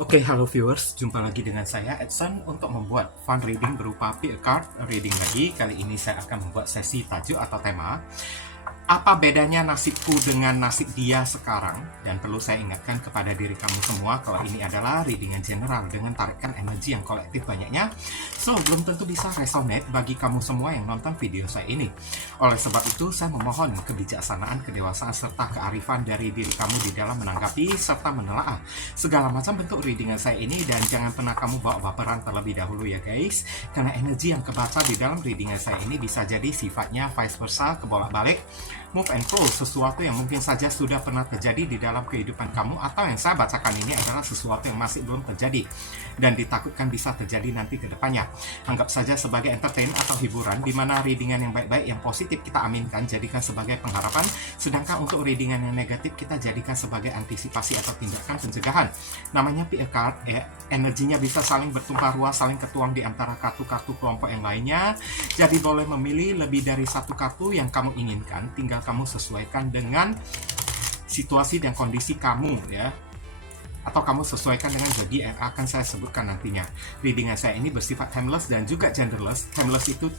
Oke, halo viewers, jumpa lagi dengan saya Edson untuk membuat fun reading berupa pick a card reading lagi. Kali ini saya akan membuat sesi tajuk atau tema apa bedanya nasibku dengan nasib dia sekarang? Dan perlu saya ingatkan kepada diri kamu semua kalau ini adalah readingan general dengan tarikan energi yang kolektif banyaknya. So, belum tentu bisa resonate bagi kamu semua yang nonton video saya ini. Oleh sebab itu, saya memohon kebijaksanaan, kedewasaan, serta kearifan dari diri kamu di dalam menanggapi serta menelaah segala macam bentuk readingan saya ini. Dan jangan pernah kamu bawa baperan terlebih dahulu ya guys, karena energi yang kebaca di dalam readingan saya ini bisa jadi sifatnya vice versa, kebolak-balik, move and flow, sesuatu yang mungkin saja sudah pernah terjadi di dalam kehidupan kamu, atau yang saya bacakan ini adalah sesuatu yang masih belum terjadi dan ditakutkan bisa terjadi nanti ke depannya. Anggap saja sebagai entertain atau hiburan, di mana readingan yang baik-baik, yang positif kita aminkan, jadikan sebagai pengharapan, sedangkan untuk readingan yang negatif kita jadikan sebagai antisipasi atau tindakan pencegahan. Namanya pick a card, energinya bisa saling bertumpah ruah, saling ketuang di antara kartu-kartu kelompok yang lainnya. Jadi boleh memilih lebih dari satu kartu yang kamu inginkan, tinggal kamu sesuaikan dengan situasi dan kondisi kamu ya, atau kamu sesuaikan dengan zodiak yang akan saya sebutkan nantinya. Readingan saya ini bersifat timeless dan juga genderless. Timeless itu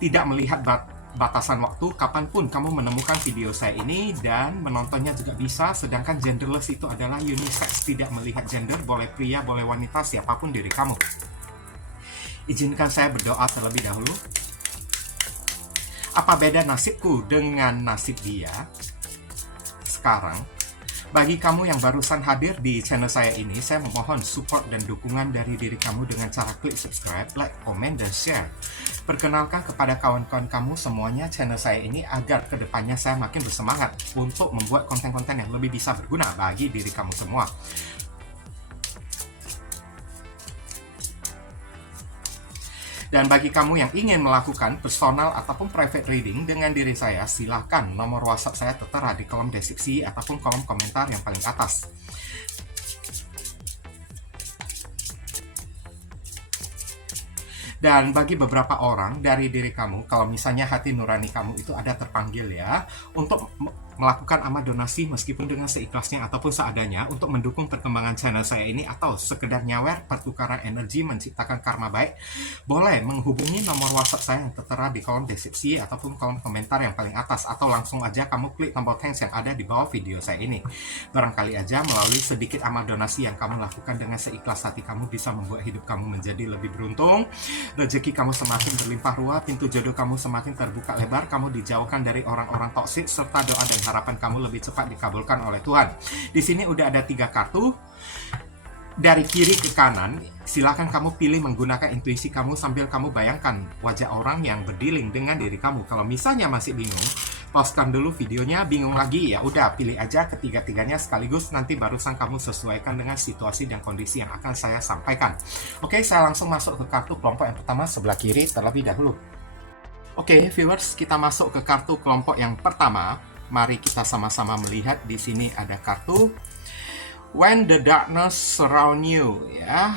tidak melihat batasan waktu, kapanpun kamu menemukan video saya ini dan menontonnya juga bisa. Sedangkan genderless itu adalah unisex, tidak melihat gender, boleh pria, boleh wanita, siapapun diri kamu. Izinkan saya berdoa terlebih dahulu. Apa beda nasibku dengan nasib dia sekarang? Bagi kamu yang barusan hadir di channel saya ini, saya memohon support dan dukungan dari diri kamu dengan cara klik subscribe, like, komen, dan share. Perkenalkan kepada kawan-kawan kamu semuanya channel saya ini agar kedepannya saya makin bersemangat untuk membuat konten-konten yang lebih bisa berguna bagi diri kamu semua. Dan bagi kamu yang ingin melakukan personal ataupun private reading dengan diri saya, silahkan nomor WhatsApp saya tertera di kolom deskripsi ataupun kolom komentar yang paling atas. Dan bagi beberapa orang dari diri kamu, kalau misalnya hati nurani kamu itu ada terpanggil ya, untuk melakukan amal donasi meskipun dengan seikhlasnya ataupun seadanya untuk mendukung perkembangan channel saya ini, atau sekedar nyawer pertukaran energi menciptakan karma baik, boleh menghubungi nomor WhatsApp saya yang tertera di kolom deskripsi ataupun kolom komentar yang paling atas, atau langsung aja kamu klik tombol thanks yang ada di bawah video saya ini. Barangkali aja melalui sedikit amal donasi yang kamu lakukan dengan seikhlas hati kamu bisa membuat hidup kamu menjadi lebih beruntung, rezeki kamu semakin berlimpah ruah, pintu jodoh kamu semakin terbuka lebar, kamu dijauhkan dari orang-orang toksik, serta doa dan harapan kamu lebih cepat dikabulkan oleh Tuhan. Di sini udah ada 3 kartu. Dari kiri ke kanan, silakan kamu pilih menggunakan intuisi kamu sambil kamu bayangkan wajah orang yang berdealing dengan diri kamu. Kalau misalnya masih bingung, pauskan dulu videonya, bingung lagi, ya udah pilih aja ketiga-tiganya sekaligus, nanti barusan kamu sesuaikan dengan situasi dan kondisi yang akan saya sampaikan. Oke, saya langsung masuk ke kartu kelompok yang pertama sebelah kiri terlebih dahulu. Oke, viewers, kita masuk ke kartu kelompok yang pertama. Mari kita sama-sama melihat. Di sini ada kartu When the darkness surround you, ya.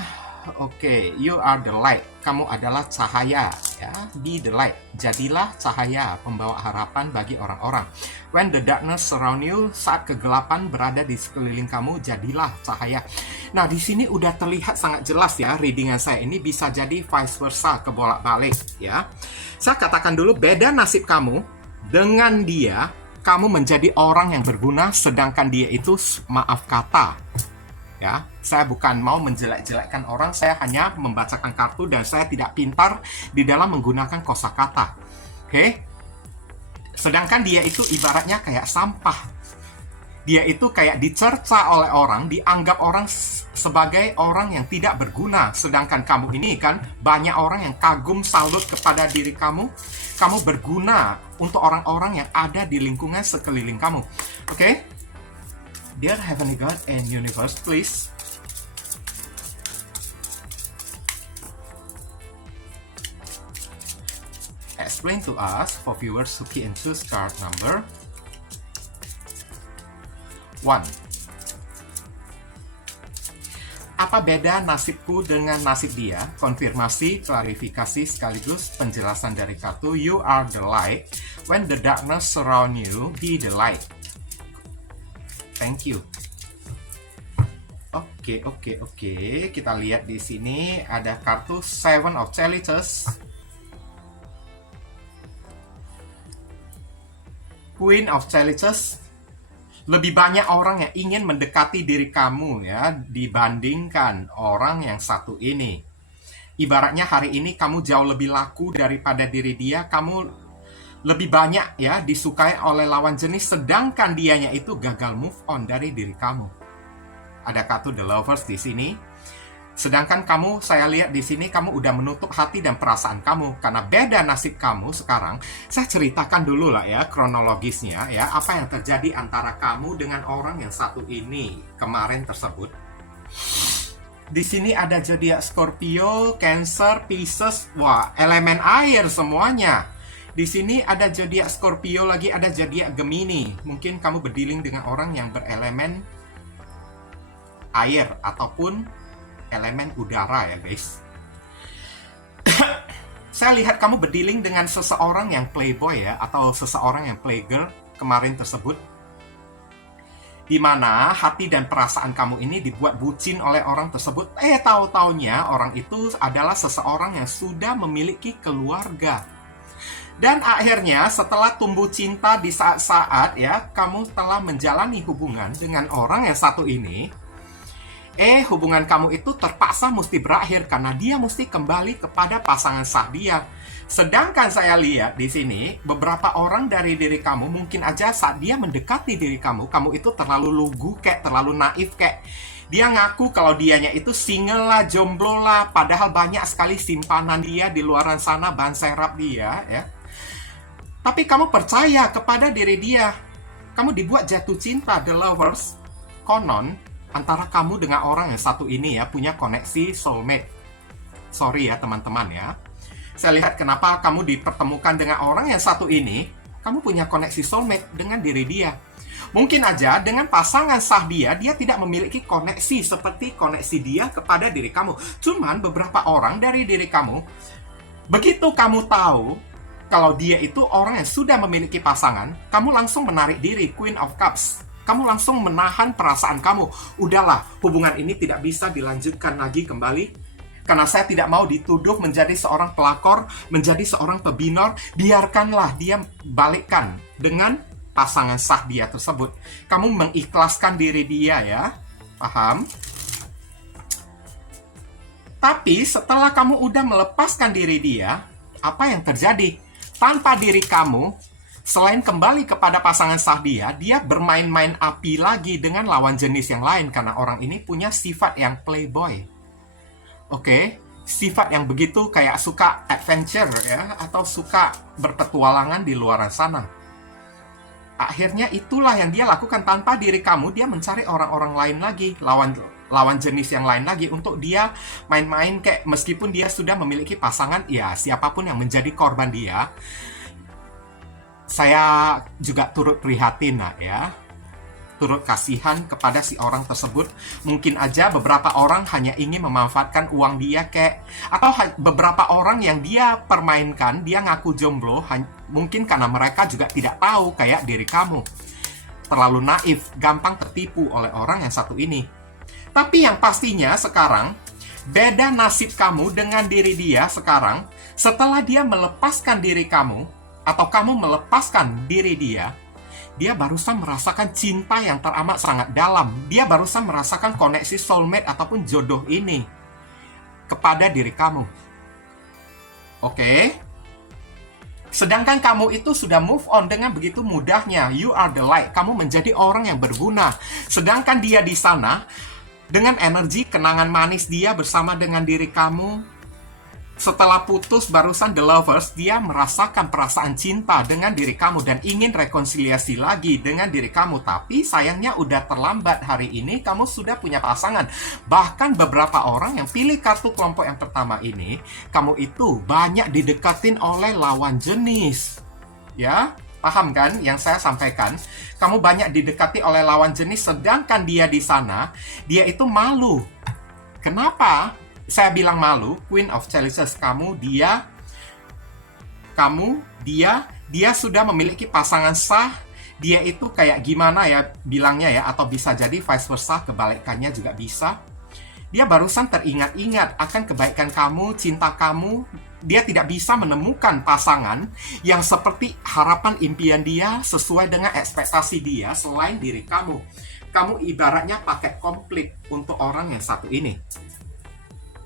Oke, you are the light. Kamu adalah cahaya, ya. Be the light. Jadilah cahaya, pembawa harapan bagi orang-orang. When the darkness surround you, saat kegelapan berada di sekeliling kamu, jadilah cahaya. Nah, di sini udah terlihat sangat jelas ya, readingan saya ini bisa jadi vice versa, kebolak-balik, ya. Saya katakan dulu, beda nasib kamu dengan dia. Kamu menjadi orang yang berguna, sedangkan dia itu maaf kata. Ya, saya bukan mau menjelek-jelekkan orang, saya hanya membacakan kartu dan saya tidak pintar di dalam menggunakan kosakata. Oke? Sedangkan dia itu ibaratnya kayak sampah. Dia itu kayak dicerca oleh orang, dianggap orang sebagai orang yang tidak berguna. Sedangkan kamu ini kan banyak orang yang kagum, salut kepada diri kamu. Kamu berguna untuk orang-orang yang ada di lingkungan sekeliling kamu. Oke? Dear Heavenly God and Universe, please explain to us for viewers who key and choose card number 1. Apa beda nasibku dengan nasib dia? Konfirmasi, klarifikasi, sekaligus penjelasan dari kartu You are the light. When the darkness surround you, be the light. Thank you. Oke. Kita lihat di sini ada kartu Seven of Chalices, Queen of Chalices. Lebih banyak orang yang ingin mendekati diri kamu ya dibandingkan orang yang satu ini. Ibaratnya hari ini kamu jauh lebih laku daripada diri dia, kamu lebih banyak ya disukai oleh lawan jenis, sedangkan dianya itu gagal move on dari diri kamu. Ada kartu The Lovers di sini. Sedangkan kamu, saya lihat di sini kamu udah menutup hati dan perasaan kamu karena beda nasib kamu sekarang. Saya ceritakan dulu lah ya kronologisnya ya, apa yang terjadi antara kamu dengan orang yang satu ini kemarin tersebut. Di sini ada zodiak Scorpio, Cancer, Pisces, wah elemen air semuanya. Di sini ada zodiak Scorpio lagi, ada zodiak Gemini. Mungkin kamu berdealing dengan orang yang berelemen air ataupun elemen udara ya guys. Saya lihat kamu berdealing dengan seseorang yang playboy ya, atau seseorang yang playgirl kemarin tersebut, di mana hati dan perasaan kamu ini dibuat bucin oleh orang tersebut. Tahu-taunya orang itu adalah seseorang yang sudah memiliki keluarga. Dan akhirnya setelah tumbuh cinta di saat-saat ya kamu telah menjalani hubungan dengan orang yang satu ini, hubungan kamu itu terpaksa mesti berakhir karena dia mesti kembali kepada pasangan sah dia. Sedangkan saya lihat di sini beberapa orang dari diri kamu mungkin aja saat dia mendekati diri kamu, kamu itu terlalu lugu kayak, terlalu naif kayak. Dia ngaku kalau dianya itu single lah, jomblo lah, padahal banyak sekali simpanan dia di luaran sana, ban serap dia ya. Tapi kamu percaya kepada diri dia. Kamu dibuat jatuh cinta, The Lovers. Konon antara kamu dengan orang yang satu ini ya punya koneksi soulmate. Sorry ya teman-teman ya. Saya lihat kenapa kamu dipertemukan dengan orang yang satu ini, kamu punya koneksi soulmate dengan diri dia. Mungkin aja dengan pasangan sah dia tidak memiliki koneksi seperti koneksi dia kepada diri kamu. Cuman beberapa orang dari diri kamu, begitu kamu tahu kalau dia itu orang yang sudah memiliki pasangan, kamu langsung menarik diri, Queen of Cups. Kamu langsung menahan perasaan kamu. Udahlah, hubungan ini tidak bisa dilanjutkan lagi kembali. Karena saya tidak mau dituduh menjadi seorang pelakor, menjadi seorang pebinor. Biarkanlah dia balikkan dengan pasangan sah dia tersebut. Kamu mengikhlaskan diri dia ya. Paham? Tapi setelah kamu udah melepaskan diri dia, apa yang terjadi? Tanpa diri kamu, selain kembali kepada pasangan sah dia bermain-main api lagi dengan lawan jenis yang lain karena orang ini punya sifat yang playboy. Oke, sifat yang begitu kayak suka adventure ya, atau suka berpetualangan di luar sana. Akhirnya itulah yang dia lakukan tanpa diri kamu, dia mencari orang-orang lain lagi, lawan jenis yang lain lagi untuk dia main-main kayak meskipun dia sudah memiliki pasangan, ya siapapun yang menjadi korban dia. Saya juga turut prihatin ya, turut kasihan kepada si orang tersebut. Mungkin aja beberapa orang hanya ingin memanfaatkan uang dia kayak, atau beberapa orang yang dia permainkan, dia ngaku jomblo, mungkin karena mereka juga tidak tahu kayak diri kamu. Terlalu naif, gampang tertipu oleh orang yang satu ini. Tapi yang pastinya sekarang, beda nasib kamu dengan diri dia sekarang, setelah dia melepaskan diri kamu, atau kamu melepaskan diri dia barusan merasakan cinta yang teramat sangat dalam. Dia barusan merasakan koneksi soulmate ataupun jodoh ini kepada diri kamu. Oke? Sedangkan kamu itu sudah move on dengan begitu mudahnya. You are the light. Kamu menjadi orang yang berguna. Sedangkan dia di sana, dengan energi kenangan manis dia bersama dengan diri kamu, setelah putus barusan The Lovers, dia merasakan perasaan cinta dengan diri kamu dan ingin rekonsiliasi lagi dengan diri kamu. Tapi sayangnya udah terlambat, hari ini kamu sudah punya pasangan. Bahkan beberapa orang yang pilih kartu kelompok yang pertama ini, kamu itu banyak didekatin oleh lawan jenis. Ya, paham kan yang saya sampaikan? Kamu banyak didekati oleh lawan jenis, sedangkan dia di sana, dia itu malu. Kenapa? Saya bilang malu, Queen of Chalices, dia sudah memiliki pasangan sah, dia itu kayak gimana ya bilangnya ya, atau bisa jadi vice versa, kebalikannya juga bisa. Dia barusan teringat-ingat akan kebaikan kamu, cinta kamu. Dia tidak bisa menemukan pasangan yang seperti harapan impian dia, sesuai dengan ekspektasi dia selain diri kamu. Kamu ibaratnya paket komplit untuk orang yang satu ini.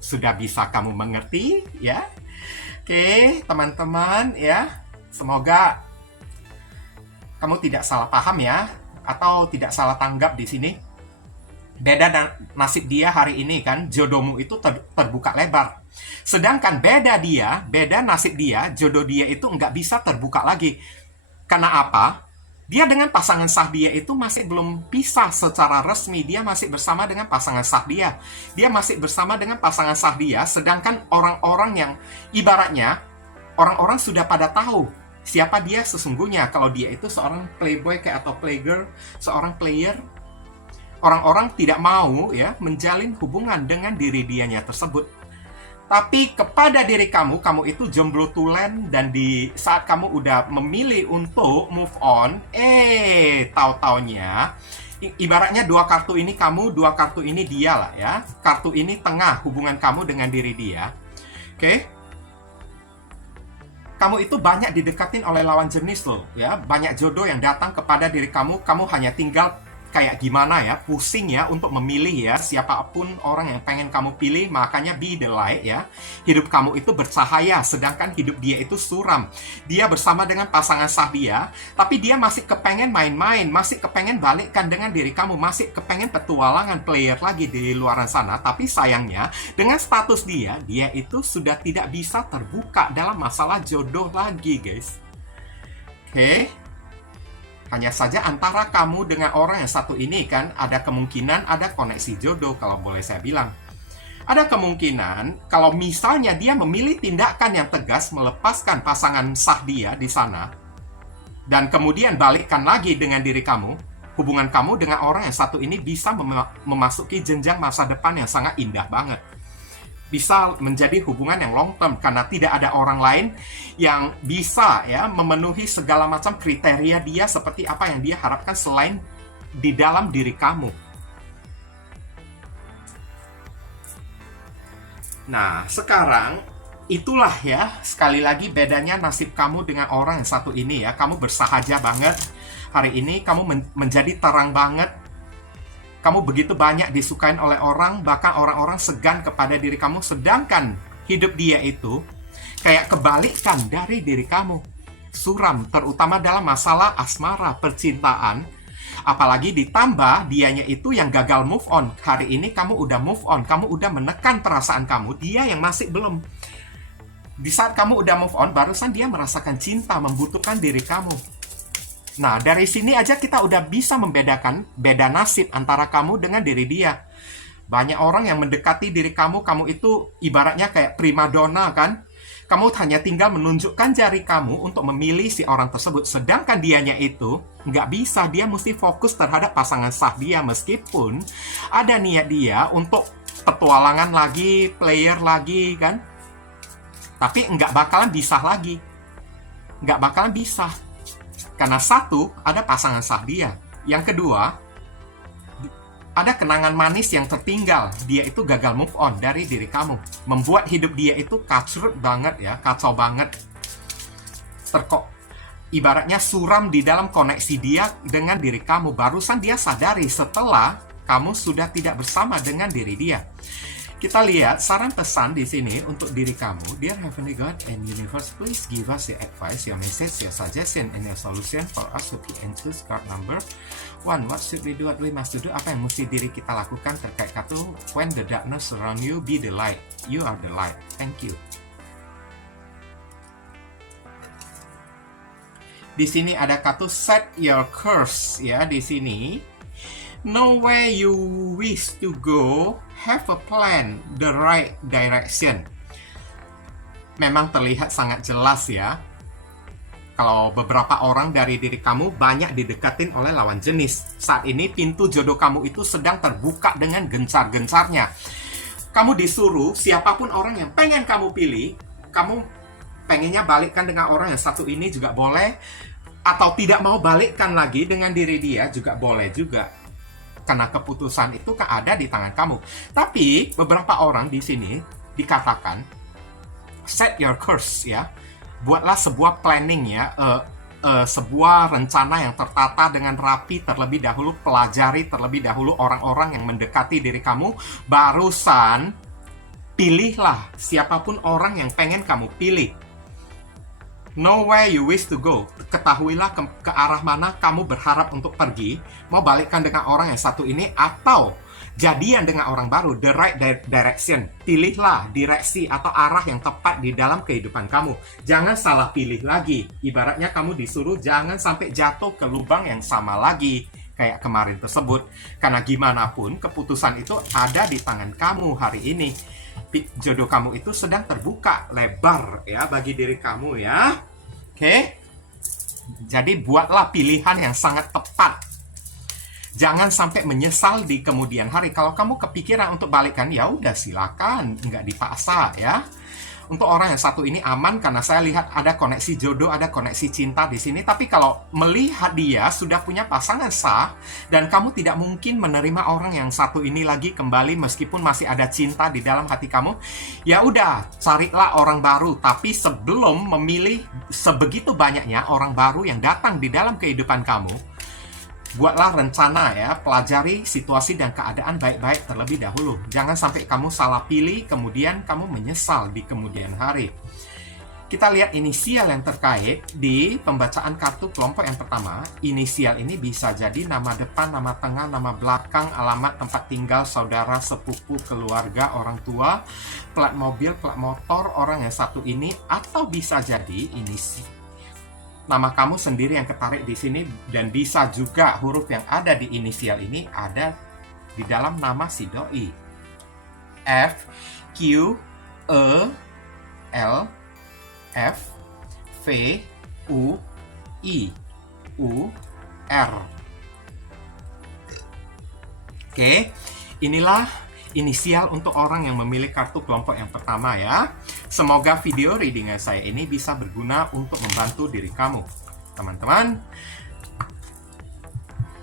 Sudah bisa kamu mengerti ya? Oke, teman-teman ya. Semoga kamu tidak salah paham ya, atau tidak salah tanggap di sini. Beda nasib dia hari ini kan, jodohmu itu terbuka lebar. Sedangkan beda nasib dia, jodoh dia itu nggak bisa terbuka lagi. Karena apa? Dia dengan pasangan sah dia itu masih belum pisah secara resmi. Dia masih bersama dengan pasangan sah dia. Dia masih bersama dengan pasangan sah dia, sedangkan orang-orang yang ibaratnya, orang-orang sudah pada tahu siapa dia sesungguhnya. Kalau dia itu seorang playboy kayak atau playgirl, seorang player, orang-orang tidak mau ya menjalin hubungan dengan diri dianya tersebut. Tapi kepada diri kamu, kamu itu jomblo tulen, dan di saat kamu udah memilih untuk move on, tahu-taunya ibaratnya dua kartu ini kamu, dua kartu ini dia lah ya. Kartu ini tengah hubungan kamu dengan diri dia. Oke? Kamu itu banyak didekatin oleh lawan jenis loh ya. Banyak jodoh yang datang kepada diri kamu. Kamu hanya tinggal kayak gimana ya, pusing ya untuk memilih ya siapapun orang yang pengen kamu pilih. Makanya be the light ya. Hidup kamu itu bercahaya, sedangkan hidup dia itu suram. Dia bersama dengan pasangan sah dia, tapi dia masih kepengen main-main, masih kepengen balikkan dengan diri kamu, masih kepengen petualangan player lagi di luar sana. Tapi sayangnya dengan status dia itu sudah tidak bisa terbuka dalam masalah jodoh lagi guys. Oke? Hanya saja antara kamu dengan orang yang satu ini kan ada kemungkinan ada koneksi jodoh, kalau boleh saya bilang. Ada kemungkinan kalau misalnya dia memilih tindakan yang tegas melepaskan pasangan sah dia di sana dan kemudian balikkan lagi dengan diri kamu, hubungan kamu dengan orang yang satu ini bisa memasuki jenjang masa depan yang sangat indah banget. Bisa menjadi hubungan yang long term karena tidak ada orang lain yang bisa ya memenuhi segala macam kriteria dia seperti apa yang dia harapkan selain di dalam diri kamu. Nah, sekarang itulah ya sekali lagi bedanya nasib kamu dengan orang yang satu ini ya. Kamu bersahaja banget. Hari ini kamu menjadi terang banget. Kamu begitu banyak disukain oleh orang, bahkan orang-orang segan kepada diri kamu, sedangkan hidup dia itu kayak kebalikan dari diri kamu. Suram, terutama dalam masalah asmara, percintaan. Apalagi ditambah dianya itu yang gagal move on. Hari ini kamu udah move on, kamu udah menekan perasaan kamu, dia yang masih belum. Di saat kamu udah move on, barusan dia merasakan cinta, membutuhkan diri kamu. Nah, dari sini aja kita udah bisa membedakan beda nasib antara kamu dengan diri dia. Banyak orang yang mendekati diri kamu, kamu itu ibaratnya kayak primadona kan? Kamu hanya tinggal menunjukkan jari kamu untuk memilih si orang tersebut. Sedangkan dianya itu nggak bisa, dia mesti fokus terhadap pasangan sah dia. Meskipun ada niat dia untuk petualangan lagi, player lagi kan? Tapi nggak bakalan bisa lagi. Nggak bakalan bisa. Karena satu, ada pasangan sah dia. Yang kedua, ada kenangan manis yang tertinggal. Dia itu gagal move on dari diri kamu. Membuat hidup dia itu kacrut banget ya, kacau banget. Ibaratnya suram di dalam koneksi dia dengan diri kamu. Barusan dia sadari setelah kamu sudah tidak bersama dengan diri dia. Kita lihat saran pesan di sini untuk diri kamu. Dear Heavenly God and Universe, please give us your advice, your message, your suggestion, and your solution for us to pick and choose card number 1. What should we do? What we must do? Apa yang mesti diri kita lakukan terkait kartu when the darkness surround you, be the light. You are the light. Thank you. Di sini ada kartu set your course ya di sini. Know where you wish to go, have a plan, the right direction. Memang terlihat sangat jelas ya. Kalau beberapa orang dari diri kamu banyak didekatin oleh lawan jenis. Saat ini pintu jodoh kamu itu sedang terbuka dengan gencar-gencarnya. Kamu disuruh, siapapun orang yang pengen kamu pilih, kamu pengennya balikkan dengan orang yang satu ini juga boleh. atau tidak mau balikkan lagi dengan diri dia juga boleh juga. Karena keputusan itu ada di tangan kamu. Tapi beberapa orang di sini dikatakan set your course ya. Buatlah sebuah planning ya, sebuah rencana yang tertata dengan rapi terlebih dahulu, pelajari terlebih dahulu orang-orang yang mendekati diri kamu, barusan pilihlah siapapun orang yang pengen kamu pilih. Know where you wish to go. Ketahuilah ke arah mana kamu berharap untuk pergi. Mau balikkan dengan orang yang satu ini atau jadian dengan orang baru. The right direction. Pilihlah direksi atau arah yang tepat di dalam kehidupan kamu. Jangan salah pilih lagi. Ibaratnya kamu disuruh jangan sampai jatuh ke lubang yang sama lagi kayak kemarin tersebut. Karena gimana pun keputusan itu ada di tangan kamu hari ini. Jodoh kamu itu sedang terbuka lebar ya bagi diri kamu ya. Oke. Jadi buatlah pilihan yang sangat tepat. Jangan sampai menyesal di kemudian hari. Kalau kamu kepikiran untuk balikan, ya udah silakan, nggak dipaksa ya. Untuk orang yang satu ini aman karena saya lihat ada koneksi jodoh, ada koneksi cinta di sini. Tapi kalau melihat dia sudah punya pasangan sah dan kamu tidak mungkin menerima orang yang satu ini lagi kembali meskipun masih ada cinta di dalam hati kamu, ya udah carilah orang baru. Tapi sebelum memilih sebegitu banyaknya orang baru yang datang di dalam kehidupan kamu, buatlah rencana ya, pelajari situasi dan keadaan baik-baik terlebih dahulu. Jangan sampai kamu salah pilih, kemudian kamu menyesal di kemudian hari. Kita lihat inisial yang terkait di pembacaan kartu kelompok yang pertama. Inisial ini bisa jadi nama depan, nama tengah, nama belakang, alamat tempat tinggal, saudara, sepupu, keluarga, orang tua, plat mobil, plat motor, orang yang satu ini, atau bisa jadi inisial nama kamu sendiri yang ketarik di sini, dan bisa juga huruf yang ada di inisial ini ada di dalam nama si doi. F, Q, E, L, F, V, U, I, U, R. Oke, inilah inisial untuk orang yang memilih kartu kelompok yang pertama ya. Semoga video readingan saya ini bisa berguna untuk membantu diri kamu. Teman-teman,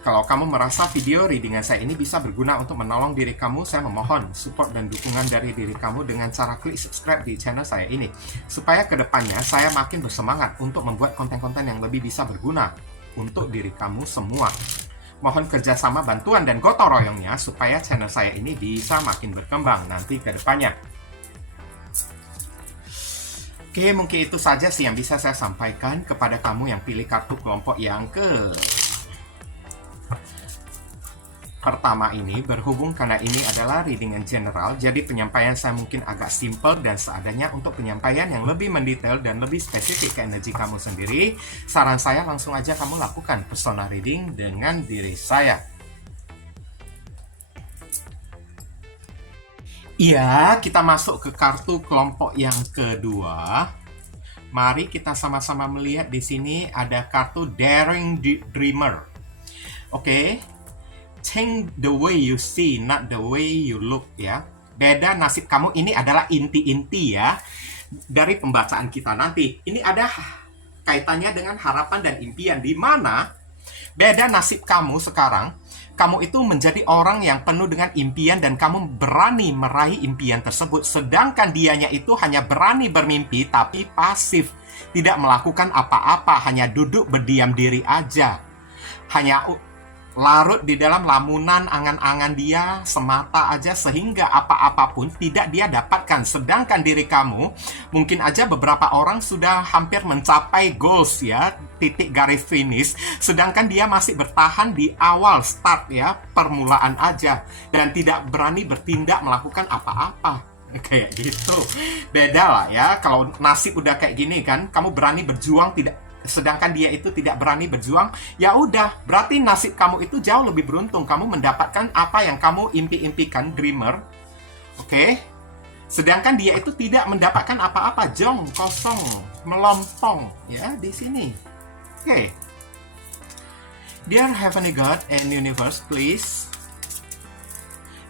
kalau kamu merasa video readingan saya ini bisa berguna untuk menolong diri kamu, saya memohon support dan dukungan dari diri kamu dengan cara klik subscribe di channel saya ini. Supaya kedepannya saya makin bersemangat untuk membuat konten-konten yang lebih bisa berguna untuk diri kamu semua. Mohon kerjasama, bantuan, dan gotong royongnya supaya channel saya ini bisa makin berkembang nanti ke depannya. Oke, mungkin itu saja sih yang bisa saya sampaikan kepada kamu yang pilih kartu kelompok yang pertama ini. Berhubung karena ini adalah readingan general, jadi penyampaian saya mungkin agak simple dan seadanya. Untuk penyampaian yang lebih mendetail dan lebih spesifik ke energi kamu sendiri, saran saya langsung aja kamu lakukan personal reading dengan diri saya. Iya, kita masuk ke kartu kelompok yang kedua. Mari kita sama-sama melihat di sini ada kartu Daring Dreamer. Oke. Change the way you see, not the way you look ya. Beda nasib kamu, ini adalah inti-inti ya dari pembacaan kita nanti. Ini ada kaitannya dengan harapan dan impian, di mana beda nasib kamu sekarang. Kamu itu menjadi orang yang penuh dengan impian dan kamu berani meraih impian tersebut. Sedangkan dianya itu hanya berani bermimpi tapi pasif, tidak melakukan apa-apa, hanya duduk berdiam diri aja. Hanya larut di dalam lamunan angan-angan dia semata aja, sehingga apa-apapun tidak dia dapatkan. Sedangkan diri kamu, mungkin aja beberapa orang sudah hampir mencapai goals ya, titik garis finish, sedangkan dia masih bertahan di awal start ya, permulaan aja, dan tidak berani bertindak melakukan apa-apa. Kayak gitu. Beda lah ya, kalau nasib udah kayak gini kan, kamu berani berjuang, sedangkan dia itu tidak berani berjuang, ya udah, berarti nasib kamu itu jauh lebih beruntung. Kamu mendapatkan apa yang kamu impi-impikan, dreamer. Oke? Sedangkan dia itu tidak mendapatkan apa-apa, jong, kosong, melompong ya di sini. Oke. Dear Heavenly God and Universe, please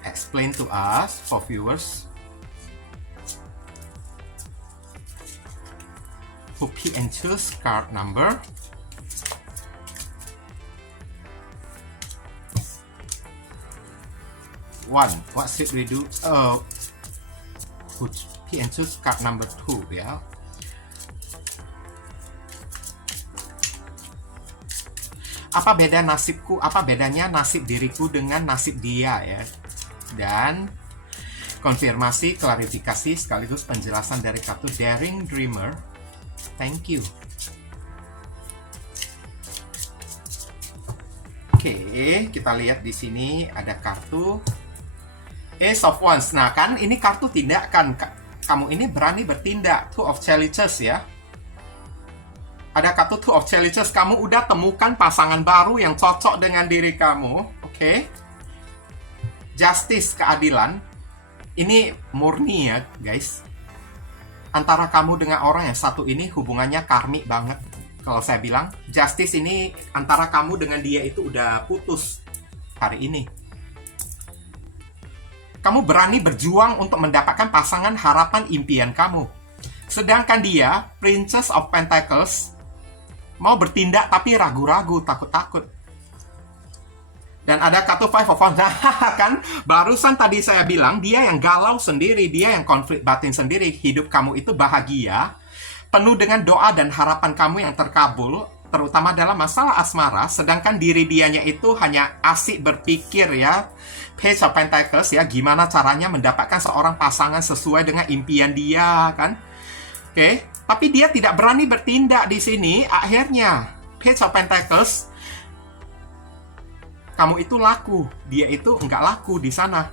explain to us, for viewers who pick and choose card number 1. What should we do? Pick and choose card number 2 ya. Apa beda nasibku? Apa bedanya nasib diriku dengan nasib dia ya? Dan konfirmasi, klarifikasi sekaligus penjelasan dari kartu Daring Dreamer. Thank you. Oke, kita lihat di sini ada kartu Ace of Wands. Nah, kan ini kartu tindakan. Kamu ini berani bertindak. Two of Chalices ya. Ada kartu Two of Chalices. Kamu udah temukan pasangan baru yang cocok dengan diri kamu. Oke. Justice, keadilan. Ini murni ya, guys. Antara kamu dengan orang yang satu ini hubungannya karmik banget. Kalau saya bilang, justice ini antara kamu dengan dia itu udah putus hari ini. Kamu berani berjuang untuk mendapatkan pasangan harapan impian kamu. Sedangkan dia, Princess of Pentacles, mau bertindak tapi ragu-ragu, takut-takut. Dan ada kartu Five of Wands. Nah, kan barusan tadi saya bilang, dia yang galau sendiri, dia yang konflik batin sendiri. Hidup kamu itu bahagia, penuh dengan doa dan harapan kamu yang terkabul, terutama dalam masalah asmara, sedangkan diri dianya itu hanya asik berpikir ya. Page of Pentacles ya, gimana caranya mendapatkan seorang pasangan sesuai dengan impian dia kan. Oke, tapi dia tidak berani bertindak di sini. Akhirnya Page of Pentacles, kamu itu laku, dia itu enggak laku di sana.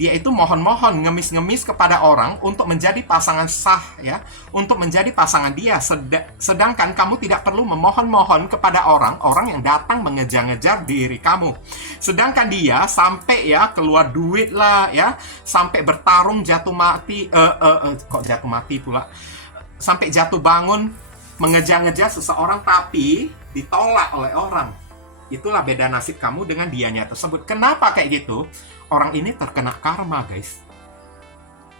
Dia itu mohon-mohon, ngemis-ngemis kepada orang untuk menjadi pasangan sah ya, untuk menjadi pasangan dia. Sedangkan kamu tidak perlu memohon-mohon kepada orang yang datang mengejar-ngejar diri kamu. Sedangkan dia sampai ya keluar duit lah ya, sampai bertarung jatuh mati, kok jatuh mati pula, sampai jatuh bangun mengejar-ngejar seseorang tapi ditolak oleh orang. Itulah beda nasib kamu dengan dianya tersebut. Kenapa kayak gitu? Orang ini terkena karma, guys.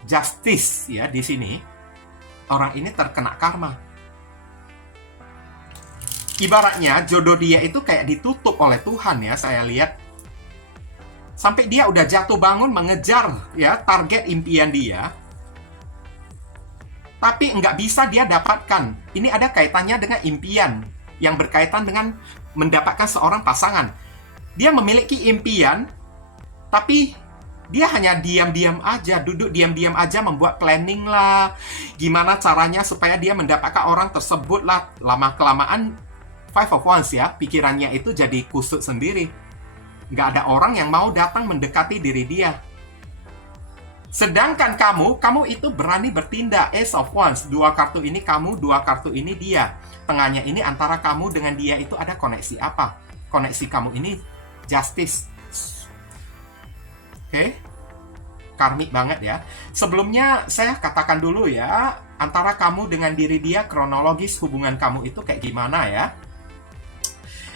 Justice ya di sini. Orang ini terkena karma. Ibaratnya jodoh dia itu kayak ditutup oleh Tuhan ya, saya lihat. Sampai dia udah jatuh bangun mengejar ya target impian dia. Tapi nggak bisa dia dapatkan. Ini ada kaitannya dengan impian yang berkaitan dengan mendapatkan seorang pasangan. Dia memiliki impian, tapi dia hanya diam-diam aja, duduk diam-diam aja membuat planning lah. Gimana caranya supaya dia mendapatkan orang tersebut lah. Lama-kelamaan Five of Wands ya, pikirannya itu jadi kusut sendiri. Nggak ada orang yang mau datang mendekati diri dia. Sedangkan kamu itu berani bertindak. Ace of Wands, 2 kartu ini kamu, 2 kartu ini dia. Tengahnya ini antara kamu dengan dia itu ada koneksi apa? Koneksi kamu ini justice. Oke, karmik banget ya. Sebelumnya saya katakan dulu ya, antara kamu dengan diri dia, kronologis hubungan kamu itu kayak gimana ya.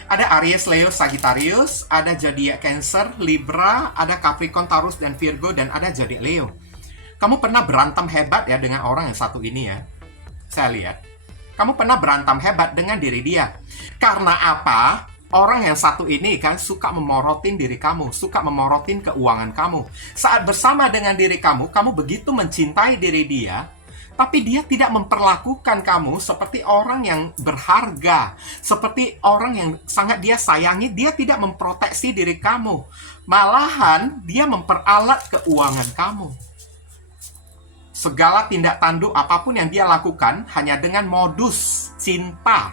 Ada Aries, Leo, Sagittarius, ada zodiak Cancer, Libra, ada Capricorn, Taurus, dan Virgo, dan ada zodiak Leo. Kamu pernah berantem hebat ya dengan orang yang satu ini ya. Saya lihat. Kamu pernah berantem hebat dengan diri dia. Karena apa? Orang yang satu ini kan suka memorotin diri kamu, suka memorotin keuangan kamu. Saat bersama dengan diri kamu begitu mencintai diri dia, tapi dia tidak memperlakukan kamu seperti orang yang berharga, seperti orang yang sangat dia sayangi. Dia tidak memproteksi diri kamu, malahan dia memperalat keuangan kamu. Segala tindak tanduk apapun yang dia lakukan hanya dengan modus cinta.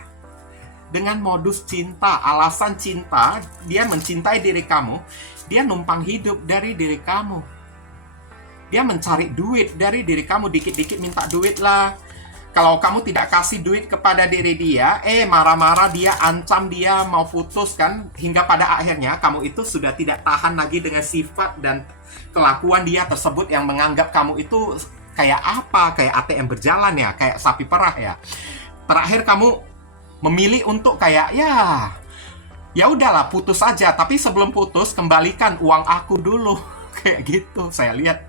Dengan modus cinta, alasan cinta, dia mencintai diri kamu. Dia numpang hidup dari diri kamu. Dia mencari duit dari diri kamu, dikit-dikit minta duit lah. Kalau kamu tidak kasih duit kepada diri dia, marah-marah dia, ancam dia, mau putus kan. Hingga pada akhirnya kamu itu sudah tidak tahan lagi dengan sifat dan kelakuan dia tersebut yang menganggap kamu itu kayak apa? Kayak ATM berjalan ya, kayak sapi perah ya. Terakhir kamu memilih untuk kayak ya udahlah putus aja, tapi sebelum putus kembalikan uang aku dulu. kayak gitu saya lihat.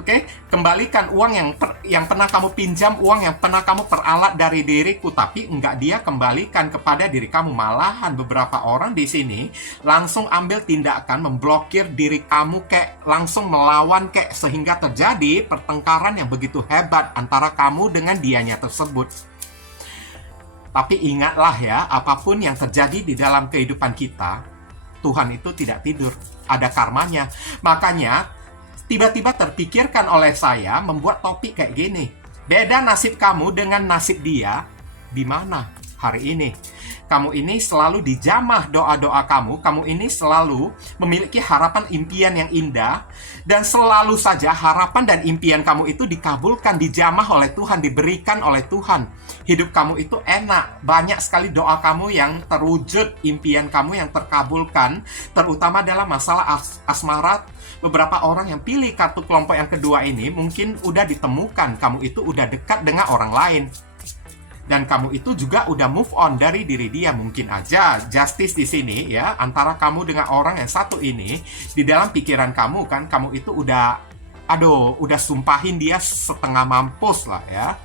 Oke, kembalikan uang yang pernah kamu pinjam, uang yang pernah kamu peralat dari diriku, tapi enggak dia kembalikan kepada diri kamu. Malahan beberapa orang di sini langsung ambil tindakan memblokir diri kamu, kayak langsung melawan, kayak sehingga terjadi pertengkaran yang begitu hebat antara kamu dengan dianya tersebut. Tapi ingatlah ya, apapun yang terjadi di dalam kehidupan kita, Tuhan itu tidak tidur, ada karmanya. Makanya tiba-tiba terpikirkan oleh saya membuat topik kayak gini. Beda nasib kamu dengan nasib dia di mana hari ini. Kamu ini selalu dijamah doa-doa kamu. Kamu ini selalu memiliki harapan impian yang indah. Dan selalu saja harapan dan impian kamu itu dikabulkan, dijamah oleh Tuhan, diberikan oleh Tuhan. Hidup kamu itu enak. Banyak sekali doa kamu yang terwujud, impian kamu yang terkabulkan. Terutama dalam masalah asmara. Beberapa orang yang pilih kartu kelompok yang kedua ini mungkin udah ditemukan. Kamu itu udah dekat dengan orang lain. Dan kamu itu juga udah move on dari diri dia. Mungkin aja justice di sini ya, antara kamu dengan orang yang satu ini, di dalam pikiran kamu kan, kamu itu udah sumpahin dia setengah mampus lah ya.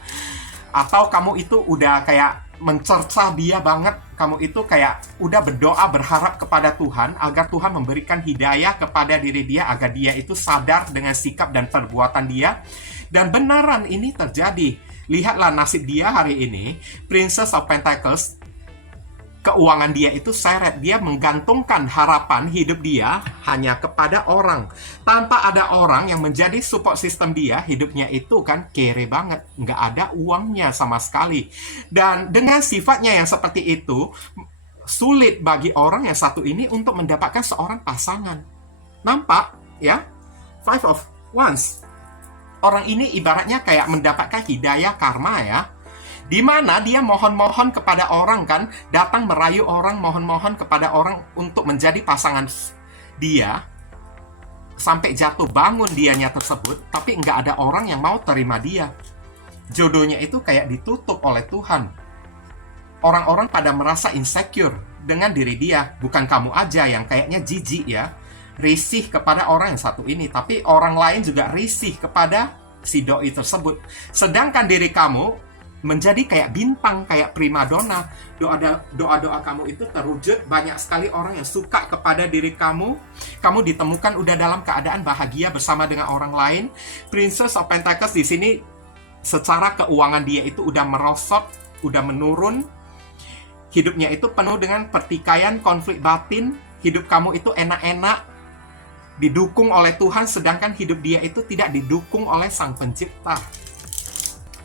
Atau kamu itu udah kayak mencerca dia banget. Kamu itu kayak udah berdoa, berharap kepada Tuhan agar Tuhan memberikan hidayah kepada diri dia, agar dia itu sadar dengan sikap dan perbuatan dia. Dan benaran ini terjadi. Lihatlah nasib dia hari ini, Princess of Pentacles, keuangan dia itu seret. Dia menggantungkan harapan hidup dia hanya kepada orang. Tanpa ada orang yang menjadi support system dia, hidupnya itu kan kere banget. Nggak ada uangnya sama sekali. Dan dengan sifatnya yang seperti itu, sulit bagi orang yang satu ini untuk mendapatkan seorang pasangan. Nampak ya? Five of Wands. Orang ini ibaratnya kayak mendapatkan hidayah karma ya. Di mana dia mohon-mohon kepada orang kan, datang merayu orang, mohon-mohon kepada orang untuk menjadi pasangan dia. Sampai jatuh bangun dianya tersebut, tapi nggak ada orang yang mau terima dia. Jodohnya itu kayak ditutup oleh Tuhan. Orang-orang pada merasa insecure dengan diri dia. Bukan kamu aja yang kayaknya jijik ya, risih kepada orang yang satu ini, tapi orang lain juga risih kepada si doi tersebut. Sedangkan diri kamu menjadi kayak bintang, kayak primadona. Doa-doa kamu itu terwujud. Banyak sekali orang yang suka kepada diri kamu. Kamu ditemukan udah dalam keadaan bahagia bersama dengan orang lain. Princess of Pentacles di sini secara keuangan dia itu udah merosot, udah menurun. Hidupnya itu penuh dengan pertikaian, konflik batin. Hidup kamu itu enak-enak, didukung oleh Tuhan, sedangkan hidup dia itu tidak didukung oleh Sang Pencipta.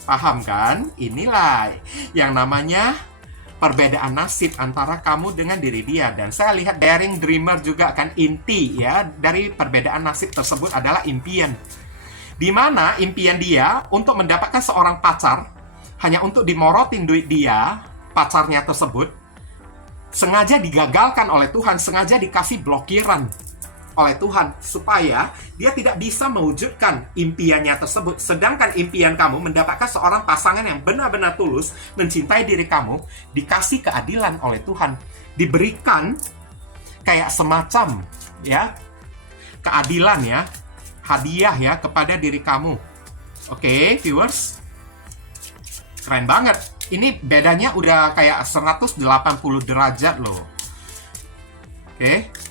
Paham kan? Inilah yang namanya perbedaan nasib antara kamu dengan diri dia. Dan saya lihat daring dreamer juga kan, inti ya dari perbedaan nasib tersebut adalah impian. Di mana impian dia untuk mendapatkan seorang pacar hanya untuk dimorotin duit dia, pacarnya tersebut, sengaja digagalkan oleh Tuhan, sengaja dikasih blokiran oleh Tuhan supaya dia tidak bisa mewujudkan impiannya tersebut. Sedangkan impian kamu mendapatkan seorang pasangan yang benar-benar tulus mencintai diri kamu, dikasih keadilan oleh Tuhan, diberikan kayak semacam ya keadilan ya, hadiah ya kepada diri kamu. Oke, viewers, keren banget. Ini bedanya udah kayak 180 derajat loh. Oke.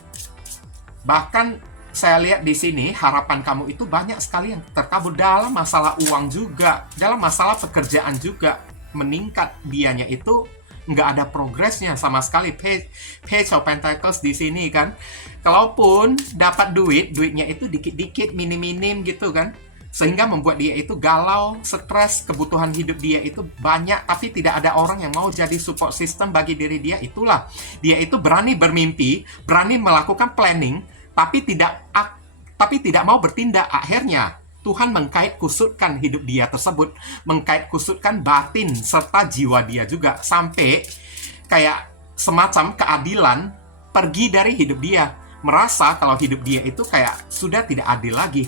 Bahkan saya lihat di sini harapan kamu itu banyak sekali yang terkabul dalam masalah uang juga, dalam masalah pekerjaan juga meningkat. Dianya itu nggak ada progresnya sama sekali. Page of Pentacles di sini kan, kalaupun dapat duitnya itu dikit-dikit, minim-minim gitu kan, sehingga membuat dia itu galau, stres, kebutuhan hidup dia itu banyak, tapi tidak ada orang yang mau jadi support system bagi diri dia. Itulah, dia itu berani bermimpi, berani melakukan planning, tapi tidak mau bertindak. Akhirnya Tuhan mengkait kusutkan hidup dia tersebut, mengkait kusutkan batin serta jiwa dia juga, sampai kayak semacam keadilan pergi dari hidup dia, merasa kalau hidup dia itu kayak sudah tidak adil lagi.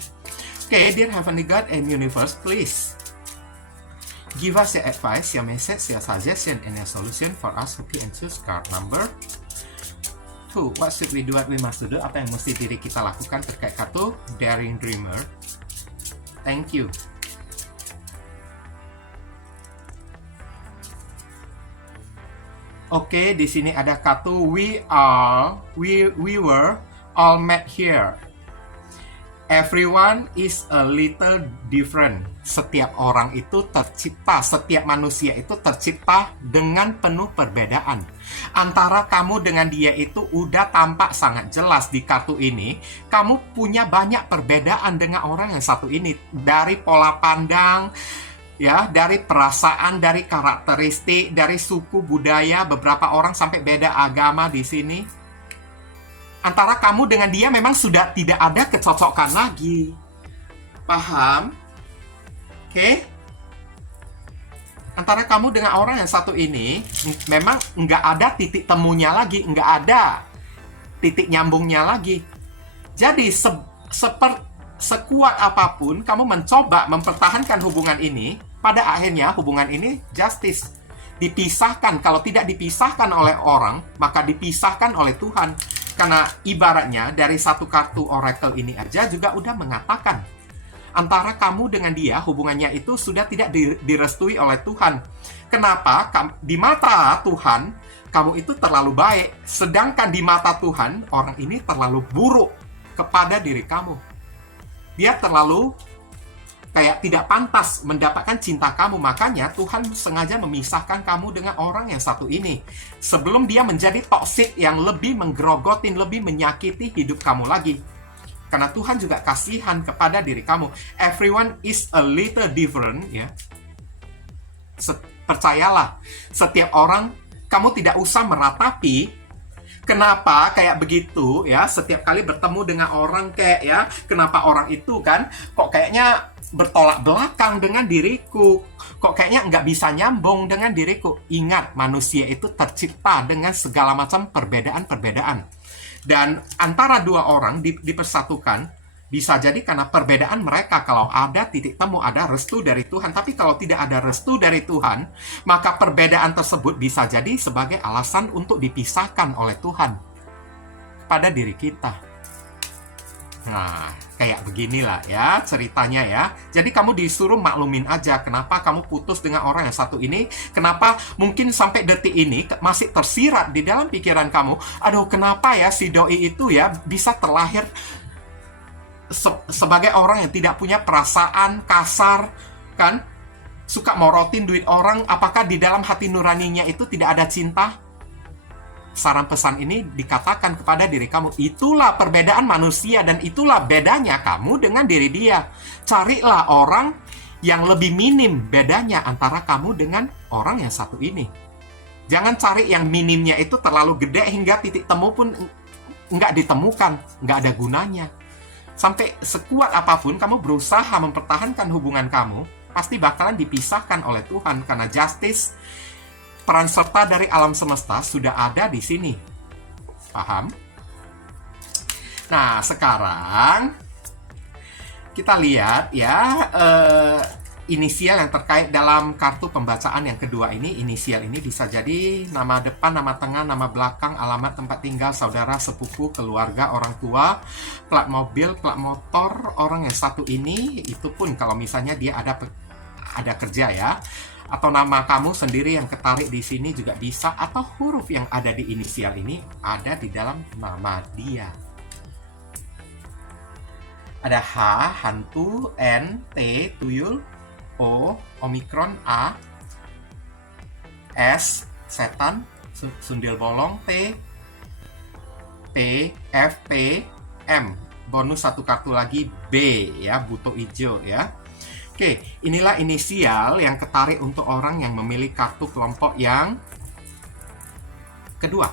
Okay, dear Heavenly God and Universe, please give us your advice, your message, your suggestion, and your solution for us. Happy and choose card number 2. What should we do? What we must do? Apa yang mesti diri kita lakukan terkait kartu Daring Dreamer? Thank you. Oke, di sini ada kartu we were all met here. Everyone is a little different. Setiap orang itu tercipta, setiap manusia itu tercipta dengan penuh perbedaan. Antara kamu dengan dia itu udah tampak sangat jelas di kartu ini. Kamu punya banyak perbedaan dengan orang yang satu ini. Dari pola pandang, ya, dari perasaan, dari karakteristik, dari suku, budaya, beberapa orang sampai beda agama di sini. Antara kamu dengan dia memang sudah tidak ada kecocokan lagi. Paham? Oke? Antara kamu dengan orang yang satu ini, memang nggak ada titik temunya lagi, nggak ada titik nyambungnya lagi. Jadi, sekuat apapun kamu mencoba mempertahankan hubungan ini, pada akhirnya hubungan ini justice. Dipisahkan. Kalau tidak dipisahkan oleh orang, maka dipisahkan oleh Tuhan. Karena ibaratnya dari satu kartu oracle ini aja juga udah mengatakan antara kamu dengan dia hubungannya itu sudah tidak direstui oleh Tuhan. Kenapa? Di mata Tuhan kamu itu terlalu baik, sedangkan di mata Tuhan orang ini terlalu buruk kepada diri kamu. Dia terlalu kayak tidak pantas mendapatkan cinta kamu. Makanya Tuhan sengaja memisahkan kamu dengan orang yang satu ini. Sebelum dia menjadi toksik yang lebih menggerogotin, lebih menyakiti hidup kamu lagi. Karena Tuhan juga kasihan kepada diri kamu. Everyone is a little different, ya. Percayalah, setiap orang, kamu tidak usah meratapi kenapa kayak begitu, ya. Setiap kali bertemu dengan orang kayak, ya, kenapa orang itu kan kok kayaknya bertolak belakang dengan diriku, kok kayaknya nggak bisa nyambung dengan diriku. Ingat, manusia itu tercipta dengan segala macam perbedaan-perbedaan. Dan antara dua orang dipersatukan, bisa jadi karena perbedaan mereka. Kalau ada titik temu, ada restu dari Tuhan. Tapi kalau tidak ada restu dari Tuhan, maka perbedaan tersebut bisa jadi sebagai alasan untuk dipisahkan oleh Tuhan pada diri kita. Nah, kayak beginilah ya ceritanya ya. Jadi kamu disuruh maklumin aja kenapa kamu putus dengan orang yang satu ini. Kenapa mungkin sampai detik ini masih tersirat di dalam pikiran kamu. Aduh, kenapa ya si doi itu ya bisa terlahir sebagai orang yang tidak punya perasaan, kasar, kan? Suka morotin duit orang. Apakah di dalam hati nuraninya itu tidak ada cinta? Saran pesan ini dikatakan kepada diri kamu, itulah perbedaan manusia dan itulah bedanya kamu dengan diri dia. Carilah orang yang lebih minim bedanya antara kamu dengan orang yang satu ini. Jangan cari yang minimnya itu terlalu gede hingga titik temu pun nggak ditemukan, nggak ada gunanya. Sampai sekuat apapun kamu berusaha mempertahankan hubungan kamu, pasti bakalan dipisahkan oleh Tuhan karena justice, peran serta dari alam semesta sudah ada di sini. Paham? Nah, sekarang kita lihat ya inisial yang terkait dalam kartu pembacaan yang kedua ini. Inisial ini bisa jadi nama depan, nama tengah, nama belakang, alamat tempat tinggal, saudara, sepupu, keluarga, orang tua, plat mobil, plat motor. Orang yang satu ini, itu pun kalau misalnya dia ada kerja ya. Atau nama kamu sendiri yang ketarik di sini juga bisa, atau huruf yang ada di inisial ini ada di dalam nama dia. Ada H, hantu, N, T, tuyul, O, omikron, A, S, setan, sundel bolong, T, P, F, P, M. Bonus satu kartu lagi B ya, buto hijau ya. Oke, inilah inisial yang ketarik untuk orang yang memilih kartu kelompok yang kedua.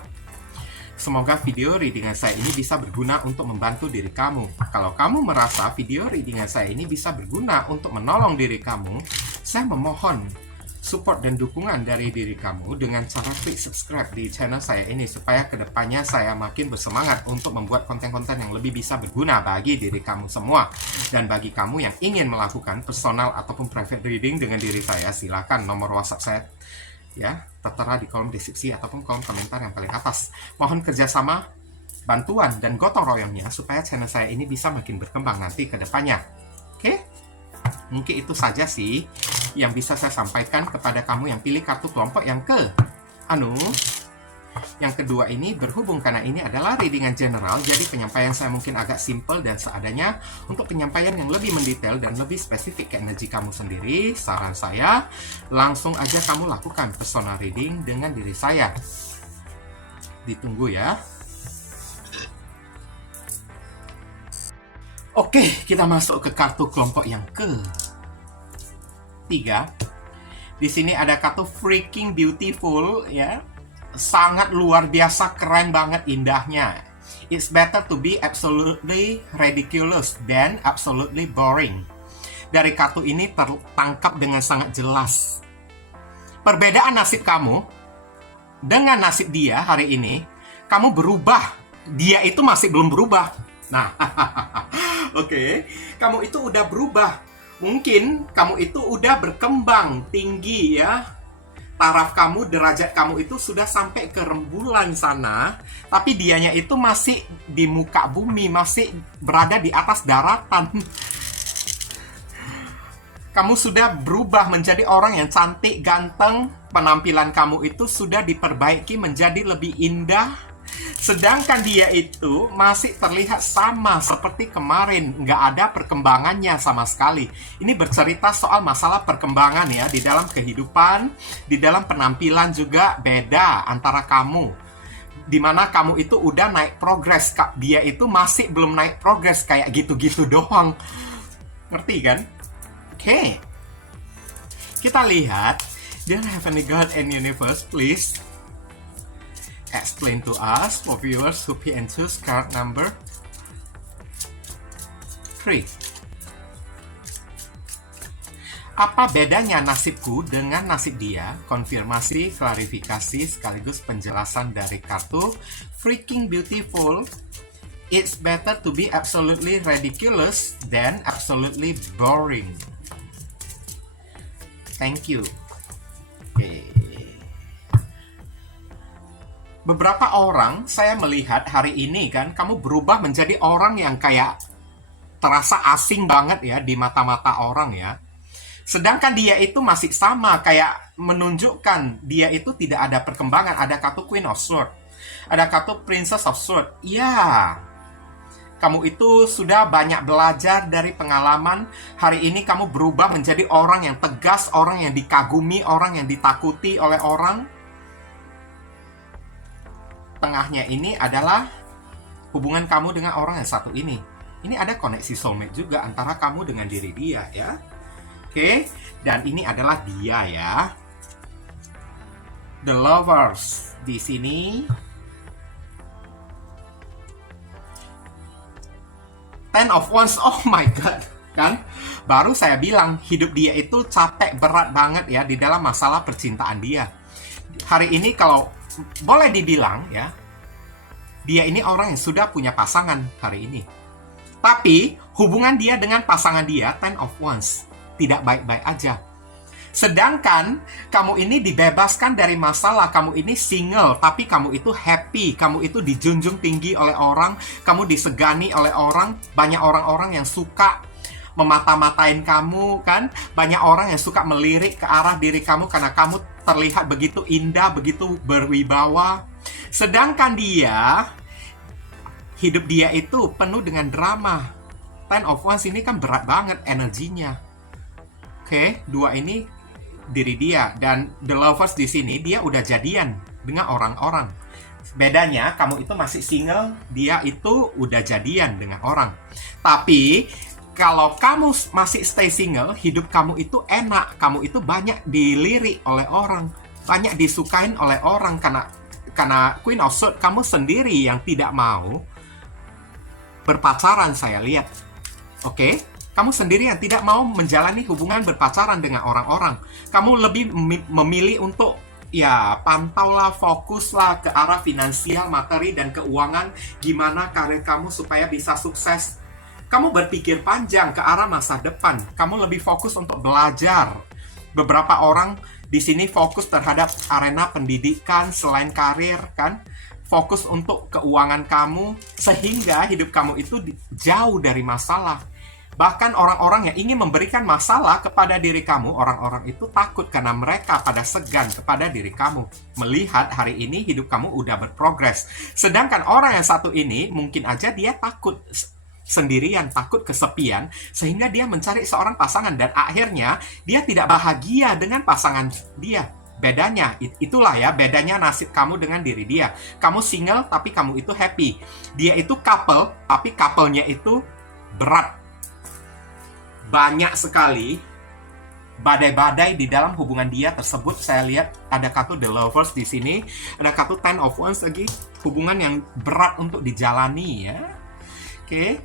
Semoga video readingan saya ini bisa berguna untuk membantu diri kamu. Kalau kamu merasa video readingan saya ini bisa berguna untuk menolong diri kamu, saya memohon support dan dukungan dari diri kamu dengan cara klik subscribe di channel saya ini supaya kedepannya saya makin bersemangat untuk membuat konten-konten yang lebih bisa berguna bagi diri kamu semua. Dan bagi kamu yang ingin melakukan personal ataupun private reading dengan diri saya, silakan nomor WhatsApp saya ya tertera di kolom deskripsi ataupun kolom komentar yang paling atas. Mohon kerjasama bantuan dan gotong royongnya supaya channel saya ini bisa makin berkembang nanti ke depannya. Oke? Mungkin itu saja sih yang bisa saya sampaikan kepada kamu yang pilih kartu kelompok yang yang kedua ini berhubung karena ini adalah readingan general, jadi penyampaian saya mungkin agak simple dan seadanya. Untuk penyampaian yang lebih mendetail dan lebih spesifik ke energi kamu sendiri, saran saya langsung aja kamu lakukan personal reading dengan diri saya. Ditunggu ya. Oke, kita masuk ke kartu kelompok yang ketiga. Di sini ada kartu freaking beautiful ya. Sangat luar biasa, keren banget indahnya. It's better to be absolutely ridiculous than absolutely boring. Dari kartu ini tertangkap dengan sangat jelas perbedaan nasib kamu dengan nasib dia hari ini. Kamu berubah, dia itu masih belum berubah. Nah, oke, kamu itu udah berubah. Mungkin kamu itu udah berkembang tinggi ya. Taraf kamu, derajat kamu itu sudah sampai ke rembulan sana, tapi dianya itu masih di muka bumi, masih berada di atas daratan. Kamu sudah berubah menjadi orang yang cantik, ganteng, penampilan kamu itu sudah diperbaiki menjadi lebih indah. Sedangkan dia itu masih terlihat sama seperti kemarin, nggak ada perkembangannya sama sekali. Ini bercerita soal masalah perkembangan ya, di dalam kehidupan, di dalam penampilan juga beda antara kamu. Dimana kamu itu udah naik progres, dia itu masih belum naik progres, kayak gitu-gitu doang. Ngerti kan? Oke. Kita lihat, Dear Heavenly God and Universe, please explain to us for viewers who pick and choose card number 3. Apa bedanya nasibku dengan nasib dia? Konfirmasi, klarifikasi, sekaligus penjelasan dari kartu freaking beautiful. It's better to be absolutely ridiculous than absolutely boring. Thank you. Okay. Beberapa orang saya melihat hari ini kan, kamu berubah menjadi orang yang kayak terasa asing banget ya di mata-mata orang ya. Sedangkan dia itu masih sama, kayak menunjukkan dia itu tidak ada perkembangan. Ada kartu Queen of Swords, ada kartu Princess of Swords. Ya, kamu itu sudah banyak belajar dari pengalaman. Hari ini kamu berubah menjadi orang yang tegas, orang yang dikagumi, orang yang ditakuti oleh orang. Tengahnya ini adalah hubungan kamu dengan orang yang satu ini. Ini ada koneksi soulmate juga antara kamu dengan diri dia ya. Oke, dan ini adalah dia ya. The Lovers di sini. Ten of Wands, oh my god. Kan? Baru saya bilang hidup dia itu capek berat banget ya di dalam masalah percintaan dia. Hari ini kalau boleh dibilang ya, dia ini orang yang sudah punya pasangan hari ini. Tapi hubungan dia dengan pasangan dia, Ten of Wands, tidak baik-baik aja. Sedangkan kamu ini dibebaskan dari masalah, kamu ini single, tapi kamu itu happy, kamu itu dijunjung tinggi oleh orang, kamu disegani oleh orang, banyak orang-orang yang suka memata-matain kamu kan, banyak orang yang suka melirik ke arah diri kamu karena kamu terlihat begitu indah, begitu berwibawa. Sedangkan dia, hidup dia itu penuh dengan drama. Ten of Wands ini kan berat banget energinya. Oke, dua ini diri dia. Dan The Lovers di sini, dia udah jadian dengan orang-orang. Bedanya, kamu itu masih single, dia itu udah jadian dengan orang. Tapi kalau kamu masih stay single, hidup kamu itu enak. Kamu itu banyak dilirik oleh orang, banyak disukain oleh orang karena Queen of Swords, kamu sendiri yang tidak mau berpacaran, saya lihat. Oke? Kamu sendiri yang tidak mau menjalani hubungan berpacaran dengan orang-orang. Kamu lebih memilih untuk ya pantaulah, fokuslah ke arah finansial, materi, dan keuangan. Gimana karir kamu supaya bisa sukses. Kamu berpikir panjang ke arah masa depan. Kamu lebih fokus untuk belajar. Beberapa orang di sini fokus terhadap arena pendidikan selain karir kan. fokus untuk keuangan kamu, sehingga hidup kamu itu jauh dari masalah. Bahkan orang-orang yang ingin memberikan masalah kepada diri kamu, orang-orang itu takut karena mereka pada segan kepada diri kamu. Melihat hari ini hidup kamu udah berprogres. Sedangkan orang yang satu ini mungkin aja dia takut sendirian, takut kesepian, sehingga dia mencari seorang pasangan dan akhirnya dia tidak bahagia dengan pasangan dia. Bedanya, itulah ya bedanya nasib kamu dengan diri dia. Kamu single tapi kamu itu happy. Dia itu couple tapi couple-nya itu berat. Banyak sekali badai-badai di dalam hubungan dia tersebut. Saya lihat ada kartu The Lovers di sini, ada kartu Ten of Wands lagi. Hubungan yang berat untuk dijalani ya. Oke.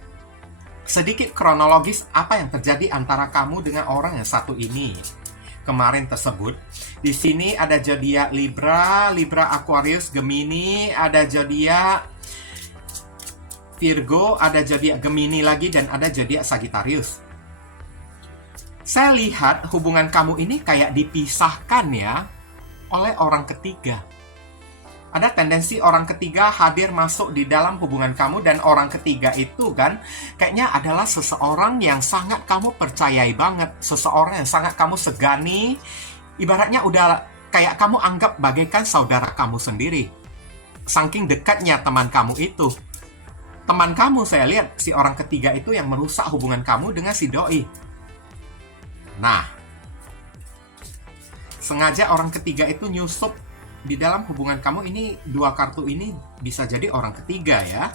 Sedikit kronologis apa yang terjadi antara kamu dengan orang yang satu ini kemarin tersebut. Di sini ada zodiak Libra, Aquarius, Gemini, ada zodiak Virgo, ada zodiak Gemini lagi, dan ada zodiak Sagittarius. Saya lihat hubungan kamu ini kayak dipisahkan ya oleh orang ketiga. Ada tendensi orang ketiga hadir masuk di dalam hubungan kamu, dan orang ketiga itu kan kayaknya adalah seseorang yang sangat kamu percayai banget, seseorang yang sangat kamu segani, ibaratnya udah kayak kamu anggap bagaikan saudara kamu sendiri. Saking dekatnya teman kamu itu. Teman kamu, saya lihat si orang ketiga itu yang merusak hubungan kamu dengan si doi. Nah, sengaja orang ketiga itu nyusup di dalam hubungan kamu ini. Dua kartu ini bisa jadi orang ketiga ya.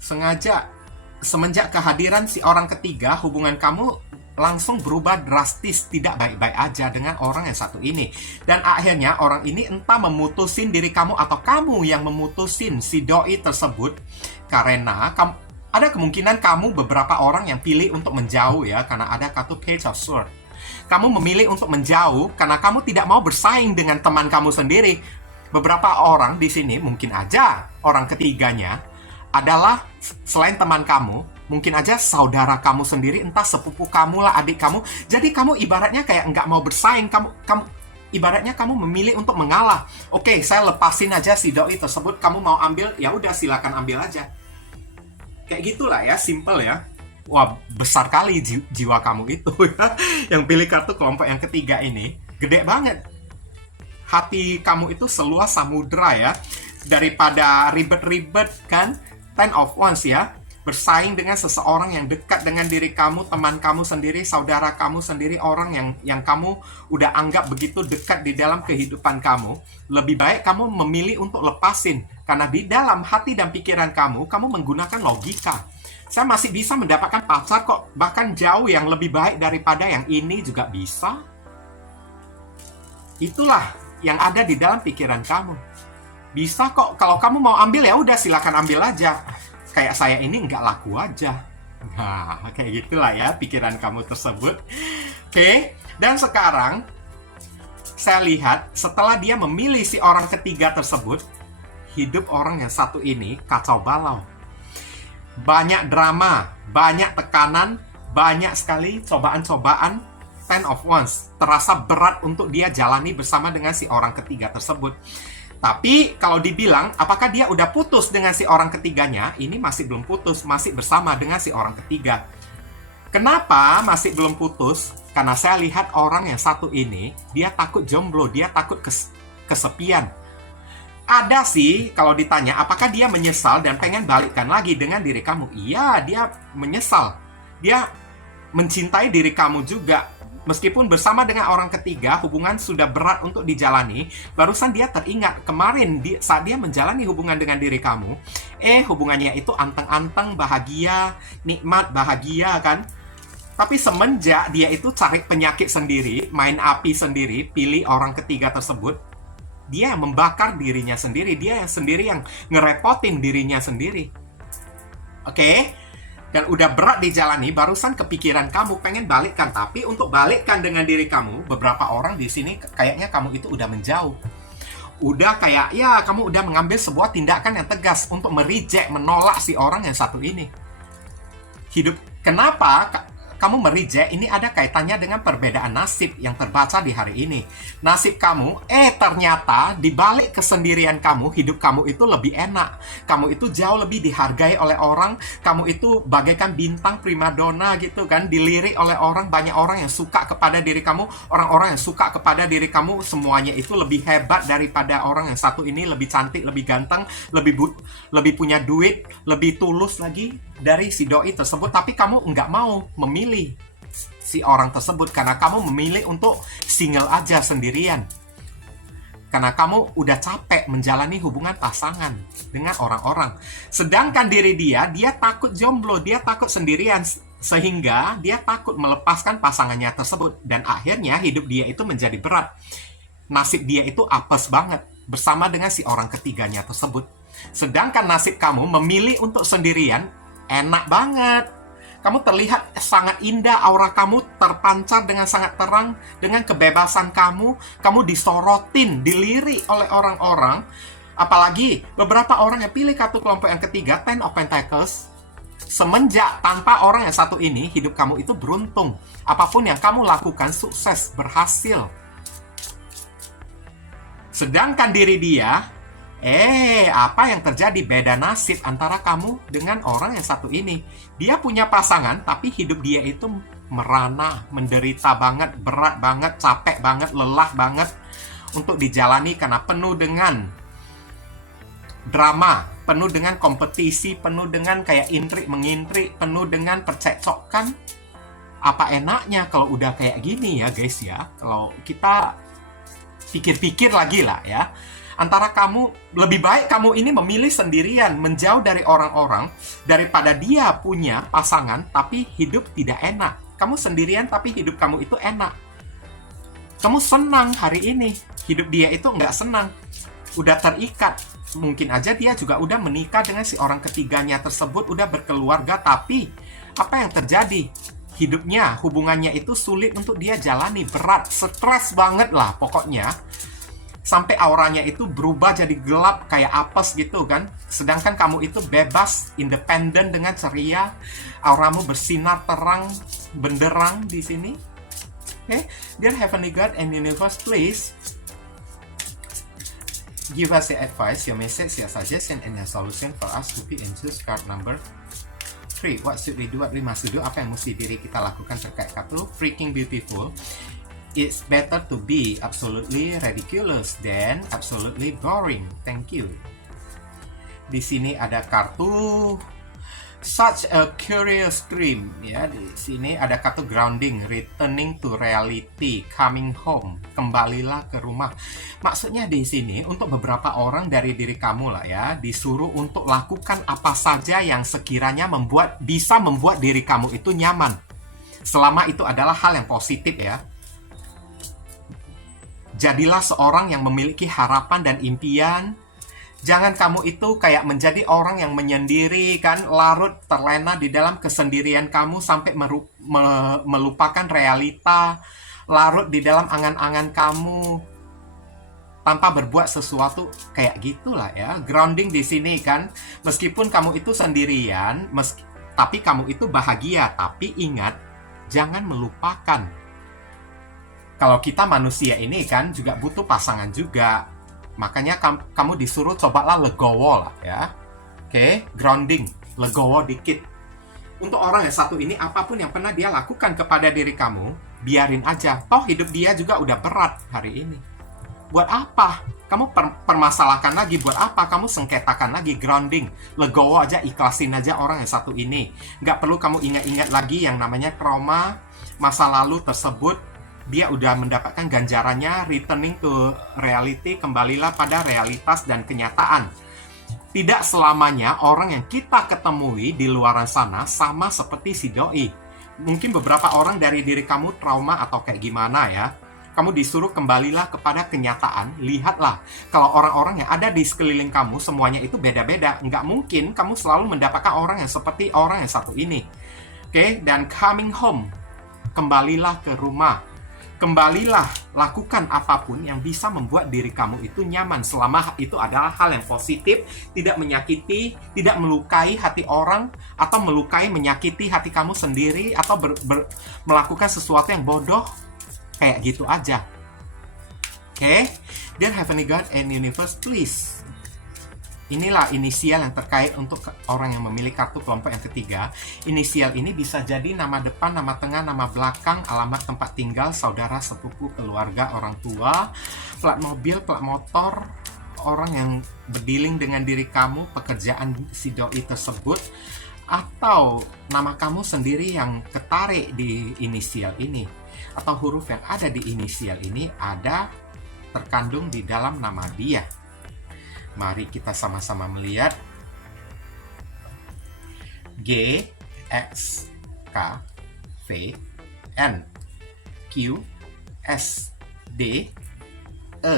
Sengaja, semenjak kehadiran si orang ketiga, hubungan kamu langsung berubah drastis, tidak baik-baik aja dengan orang yang satu ini. Dan akhirnya orang ini entah memutusin diri kamu atau kamu yang memutusin si doi tersebut. Karena ada kemungkinan kamu beberapa orang yang pilih untuk menjauh ya, karena ada kartu Page of Swords. Kamu memilih untuk menjauh karena kamu tidak mau bersaing dengan teman kamu sendiri. Beberapa orang di sini mungkin aja orang ketiganya adalah selain teman kamu, mungkin aja saudara kamu sendiri, entah sepupu kamu lah, adik kamu. Jadi kamu ibaratnya kayak nggak mau bersaing, kamu ibaratnya kamu memilih untuk mengalah. Oke, saya lepasin aja si doi tersebut, kamu mau ambil, ya udah silakan ambil aja. Kayak gitulah ya, simple ya. Wah, besar kali jiwa kamu itu ya. Yang pilih kartu kelompok yang ketiga ini, gede banget. Hati kamu itu seluas samudra ya. Daripada ribet-ribet kan, Ten of Wands ya. Bersaing dengan seseorang yang dekat dengan diri kamu, teman kamu sendiri, saudara kamu sendiri, orang yang kamu udah anggap begitu dekat di dalam kehidupan kamu. Lebih baik kamu memilih untuk lepasin. Karena di dalam hati dan pikiran kamu menggunakan logika. Saya masih bisa mendapatkan pacar kok, bahkan jauh yang lebih baik daripada yang ini juga bisa. Itulah yang ada di dalam pikiran kamu. Bisa kok, kalau kamu mau ambil ya udah silakan ambil aja. Kayak saya ini nggak laku aja. Nah, kayak gitulah ya pikiran kamu tersebut. Oke, dan sekarang saya lihat setelah dia memilih si orang ketiga tersebut, hidup orang yang satu ini kacau balau. Banyak drama, banyak tekanan, banyak sekali cobaan-cobaan. Ten of Wands terasa berat untuk dia jalani bersama dengan si orang ketiga tersebut. Tapi kalau dibilang apakah dia udah putus dengan si orang ketiganya, ini masih belum putus, masih bersama dengan si orang ketiga. Kenapa masih belum putus? Karena saya lihat orang yang satu ini, dia takut jomblo, dia takut kesepian. Ada sih kalau ditanya apakah dia menyesal dan pengen balikan lagi dengan diri kamu. Iya, dia menyesal. Dia mencintai diri kamu juga. Meskipun bersama dengan orang ketiga, hubungan sudah berat untuk dijalani, barusan dia teringat kemarin saat dia menjalani hubungan dengan diri kamu, hubungannya itu anteng-anteng, bahagia, nikmat, bahagia kan? Tapi semenjak dia itu cari penyakit sendiri, main api sendiri, pilih orang ketiga tersebut, dia yang membakar dirinya sendiri, dia yang sendiri yang ngerepotin dirinya sendiri. Oke? Dan udah berat dijalani, barusan kepikiran kamu pengen balikkan. Tapi untuk balikkan dengan diri kamu, beberapa orang di sini kayaknya kamu itu udah menjauh. Udah kayak, ya kamu udah mengambil sebuah tindakan yang tegas untuk mereject, menolak si orang yang satu ini. Kenapa kamu mereject, ini ada kaitannya dengan perbedaan nasib yang terbaca di hari ini. Nasib kamu, ternyata di balik kesendirian kamu, hidup kamu itu lebih enak. Kamu itu jauh lebih dihargai oleh orang, kamu itu bagaikan bintang primadona gitu kan, dilirik oleh orang, banyak orang yang suka kepada diri kamu, orang-orang yang suka kepada diri kamu, semuanya itu lebih hebat daripada orang yang satu ini, lebih cantik, lebih ganteng, lebih punya duit, lebih tulus lagi dari si doi tersebut. Tapi kamu nggak mau memilih si orang tersebut karena kamu memilih untuk single aja sendirian. Karena kamu udah capek menjalani hubungan pasangan dengan orang-orang. Sedangkan diri dia takut jomblo, dia takut sendirian. Sehingga dia takut melepaskan pasangannya tersebut. Dan akhirnya hidup dia itu menjadi berat. Nasib dia itu apes banget bersama dengan si orang ketiganya tersebut. Sedangkan nasib kamu memilih untuk sendirian, enak banget. Kamu terlihat sangat indah, aura kamu terpancar dengan sangat terang, dengan kebebasan kamu disorotin, dilirik oleh orang-orang. Apalagi beberapa orang yang pilih kartu kelompok yang ketiga, Ten of Pentacles. Semenjak tanpa orang yang satu ini, hidup kamu itu beruntung. Apapun yang kamu lakukan, sukses, berhasil. Sedangkan diri dia, apa yang terjadi? Beda nasib antara kamu dengan orang yang satu ini. Dia punya pasangan, tapi hidup dia itu merana, menderita banget, berat banget, capek banget, lelah banget untuk dijalani karena penuh dengan drama, penuh dengan kompetisi, penuh dengan kayak intrik-mengintrik, penuh dengan percekcokan. Apa enaknya kalau udah kayak gini ya guys ya? Kalau kita pikir-pikir lagi lah ya. Antara kamu, lebih baik kamu ini memilih sendirian, menjauh dari orang-orang, daripada dia punya pasangan, tapi hidup tidak enak. Kamu sendirian, tapi hidup kamu itu enak. Kamu senang hari ini, hidup dia itu nggak senang. Udah terikat. Mungkin aja dia juga udah menikah dengan si orang ketiganya tersebut, udah berkeluarga, tapi apa yang terjadi? Hidupnya, hubungannya itu sulit untuk dia jalani, berat, stres banget lah pokoknya. Sampai auranya itu berubah jadi gelap kayak apes gitu kan. Sedangkan kamu itu bebas, independen dengan ceria. Auramu bersinar terang, benderang di sini. Dear Heavenly God and Universe, please give us the advice, your message, your suggestion, and your solution for us to be and choose card number 3. What should we do? What we must do? Apa yang mesti diri kita lakukan terkait kartu Freaking Beautiful? It's better to be absolutely ridiculous than absolutely boring. Thank you. Di sini ada kartu Such a Curious Dream. Ya, di sini ada kartu Grounding, Returning to Reality, Coming Home. Kembalilah ke rumah. Maksudnya di sini untuk beberapa orang dari diri kamu lah ya, disuruh untuk lakukan apa saja yang sekiranya bisa membuat diri kamu itu nyaman. Selama itu adalah hal yang positif ya. Jadilah seorang yang memiliki harapan dan impian. Jangan kamu itu kayak menjadi orang yang menyendiri kan, larut terlena di dalam kesendirian kamu sampai melupakan realita, larut di dalam angan-angan kamu tanpa berbuat sesuatu kayak gitulah ya. Grounding di sini kan, meskipun kamu itu sendirian, tapi kamu itu bahagia. Tapi ingat, jangan melupakan. Kalau kita manusia ini kan juga butuh pasangan juga. Makanya kamu disuruh cobalah legowo lah ya. Oke, grounding, legowo dikit. Untuk orang yang satu ini, apapun yang pernah dia lakukan kepada diri kamu, biarin aja. Toh hidup dia juga udah berat hari ini. Buat apa? Kamu permasalahkan lagi, buat apa? Kamu sengketakan lagi, grounding. Legowo aja, ikhlasin aja orang yang satu ini. Nggak perlu kamu ingat-ingat lagi yang namanya trauma, masa lalu tersebut. Dia udah mendapatkan ganjarannya, returning to reality, kembalilah pada realitas dan kenyataan. Tidak selamanya orang yang kita ketemui di luar sana sama seperti si doi. Mungkin beberapa orang dari diri kamu trauma atau kayak gimana ya. Kamu disuruh kembalilah kepada kenyataan, lihatlah. Kalau orang-orang yang ada di sekeliling kamu, semuanya itu beda-beda. Nggak mungkin kamu selalu mendapatkan orang yang seperti orang yang satu ini. Oke, dan coming home, kembalilah ke rumah. Kembalilah, lakukan apapun yang bisa membuat diri kamu itu nyaman selama itu adalah hal yang positif, tidak menyakiti, tidak melukai hati orang, atau melukai, menyakiti hati kamu sendiri, atau melakukan sesuatu yang bodoh, kayak gitu aja. Oke? Dear Heavenly God and Universe, please. Inilah inisial yang terkait untuk orang yang memilih kartu kelompok yang ketiga. Inisial ini bisa jadi nama depan, nama tengah, nama belakang, alamat tempat tinggal, saudara, sepupu, keluarga, orang tua, plat mobil, plat motor, orang yang berdealing dengan diri kamu, pekerjaan si doi tersebut, atau nama kamu sendiri yang ketarik di inisial ini, atau huruf yang ada di inisial ini ada terkandung di dalam nama dia. Mari kita sama-sama melihat. G, X, K, V, N, Q, S, D, E.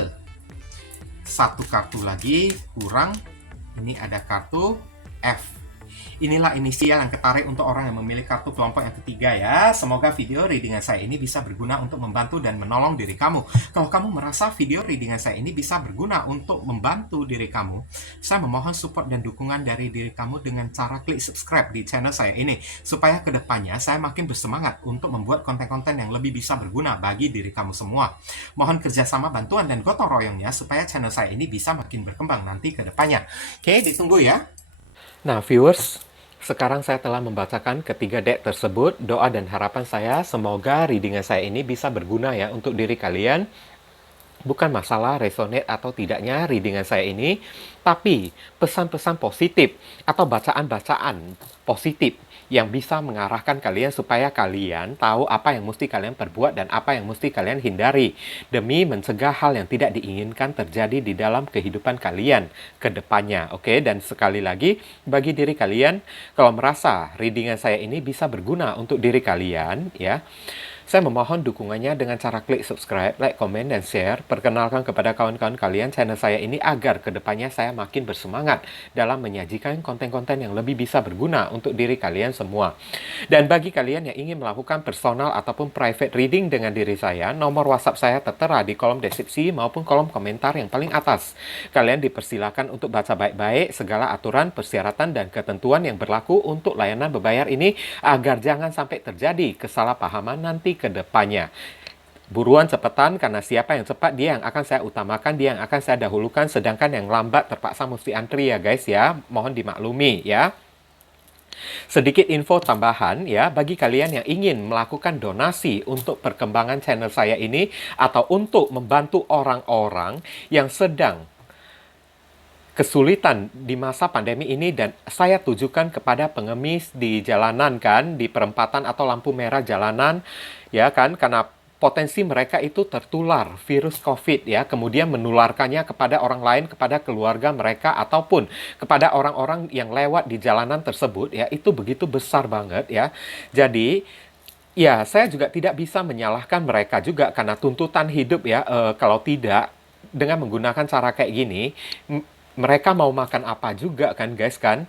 Satu kartu lagi kurang. Ini ada kartu F. Inilah inisial yang ketarik untuk orang yang memilih kartu kelompok yang ketiga ya. Semoga video readingan saya ini bisa berguna untuk membantu dan menolong diri kamu. Kalau kamu merasa video readingan saya ini bisa berguna untuk membantu diri kamu, saya memohon support dan dukungan dari diri kamu dengan cara klik subscribe di channel saya ini. Supaya kedepannya saya makin bersemangat untuk membuat konten-konten yang lebih bisa berguna bagi diri kamu semua. Mohon kerjasama, bantuan, dan gotong royongnya supaya channel saya ini bisa makin berkembang nanti ke depannya. Oke, ditunggu ya. Nah, viewers, sekarang saya telah membacakan ketiga deck tersebut. Doa dan harapan saya semoga readingan saya ini bisa berguna ya untuk diri kalian. Bukan masalah resonate atau tidaknya readingan saya ini, tapi pesan-pesan positif atau bacaan-bacaan positif yang bisa mengarahkan kalian supaya kalian tahu apa yang mesti kalian perbuat dan apa yang mesti kalian hindari demi mencegah hal yang tidak diinginkan terjadi di dalam kehidupan kalian ke depannya. Oke, dan sekali lagi bagi diri kalian, kalau merasa readingan saya ini bisa berguna untuk diri kalian ya, saya memohon dukungannya dengan cara klik subscribe, like, komen, dan share. Perkenalkan kepada kawan-kawan kalian channel saya ini agar kedepannya saya makin bersemangat dalam menyajikan konten-konten yang lebih bisa berguna untuk diri kalian semua. Dan bagi kalian yang ingin melakukan personal ataupun private reading dengan diri saya, nomor WhatsApp saya tertera di kolom deskripsi maupun kolom komentar yang paling atas. Kalian dipersilakan untuk baca baik-baik segala aturan, persyaratan, dan ketentuan yang berlaku untuk layanan berbayar ini agar jangan sampai terjadi kesalahpahaman nanti ke depannya. Buruan cepetan, karena siapa yang cepat dia yang akan saya utamakan, dia yang akan saya dahulukan, sedangkan yang lambat terpaksa mesti antri ya guys ya. Mohon dimaklumi ya. Sedikit info tambahan ya, bagi kalian yang ingin melakukan donasi untuk perkembangan channel saya ini atau untuk membantu orang-orang yang sedang kesulitan di masa pandemi ini, dan saya tujukan kepada pengemis di jalanan kan, di perempatan atau lampu merah jalanan ya kan, karena potensi mereka itu tertular virus COVID ya, kemudian menularkannya kepada orang lain, kepada keluarga mereka ataupun kepada orang-orang yang lewat di jalanan tersebut ya, itu begitu besar banget ya. Jadi ya, saya juga tidak bisa menyalahkan mereka juga karena tuntutan hidup ya. Kalau tidak dengan menggunakan cara kayak gini, mereka mau makan apa juga kan guys kan.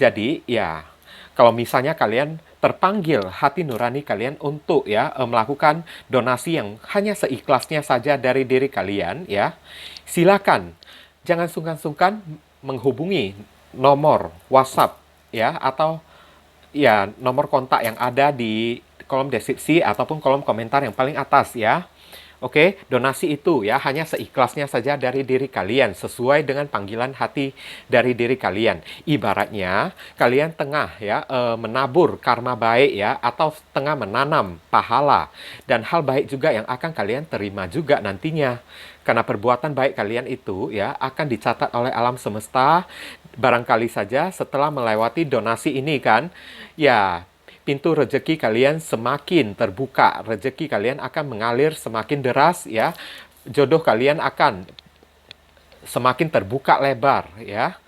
Jadi ya, kalau misalnya kalian terpanggil hati nurani kalian untuk ya melakukan donasi yang hanya seikhlasnya saja dari diri kalian ya, silakan jangan sungkan-sungkan menghubungi nomor WhatsApp ya, atau ya nomor kontak yang ada di kolom deskripsi ataupun kolom komentar yang paling atas ya. Oke, donasi itu ya hanya seikhlasnya saja dari diri kalian, sesuai dengan panggilan hati dari diri kalian. Ibaratnya kalian tengah ya menabur karma baik ya, atau tengah menanam pahala dan hal baik juga yang akan kalian terima juga nantinya. Karena perbuatan baik kalian itu ya akan dicatat oleh alam semesta. Barangkali saja setelah melewati donasi ini kan, ya pintu rezeki kalian semakin terbuka, rezeki kalian akan mengalir semakin deras ya, jodoh kalian akan semakin terbuka lebar ya,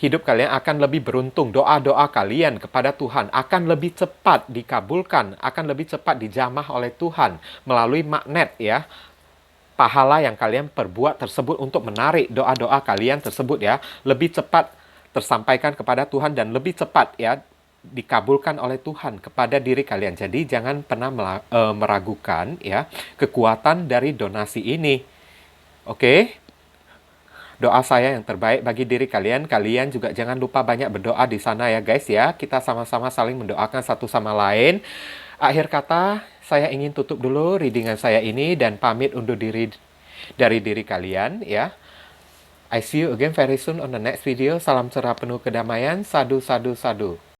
hidup kalian akan lebih beruntung, doa-doa kalian kepada Tuhan akan lebih cepat dikabulkan, akan lebih cepat dijamah oleh Tuhan melalui magnet ya, pahala yang kalian perbuat tersebut untuk menarik doa-doa kalian tersebut ya, lebih cepat tersampaikan kepada Tuhan dan lebih cepat ya dikabulkan oleh Tuhan kepada diri kalian. Jadi jangan pernah meragukan ya kekuatan dari donasi ini. Oke? Doa saya yang terbaik bagi diri kalian. Kalian juga jangan lupa banyak berdoa di sana ya guys ya. Kita sama-sama saling mendoakan satu sama lain. Akhir kata, saya ingin tutup dulu readingan saya ini dan pamit undur diri dari diri kalian ya. I see you again very soon on the next video. Salam cerah penuh kedamaian. Sadu, sadu, sadu.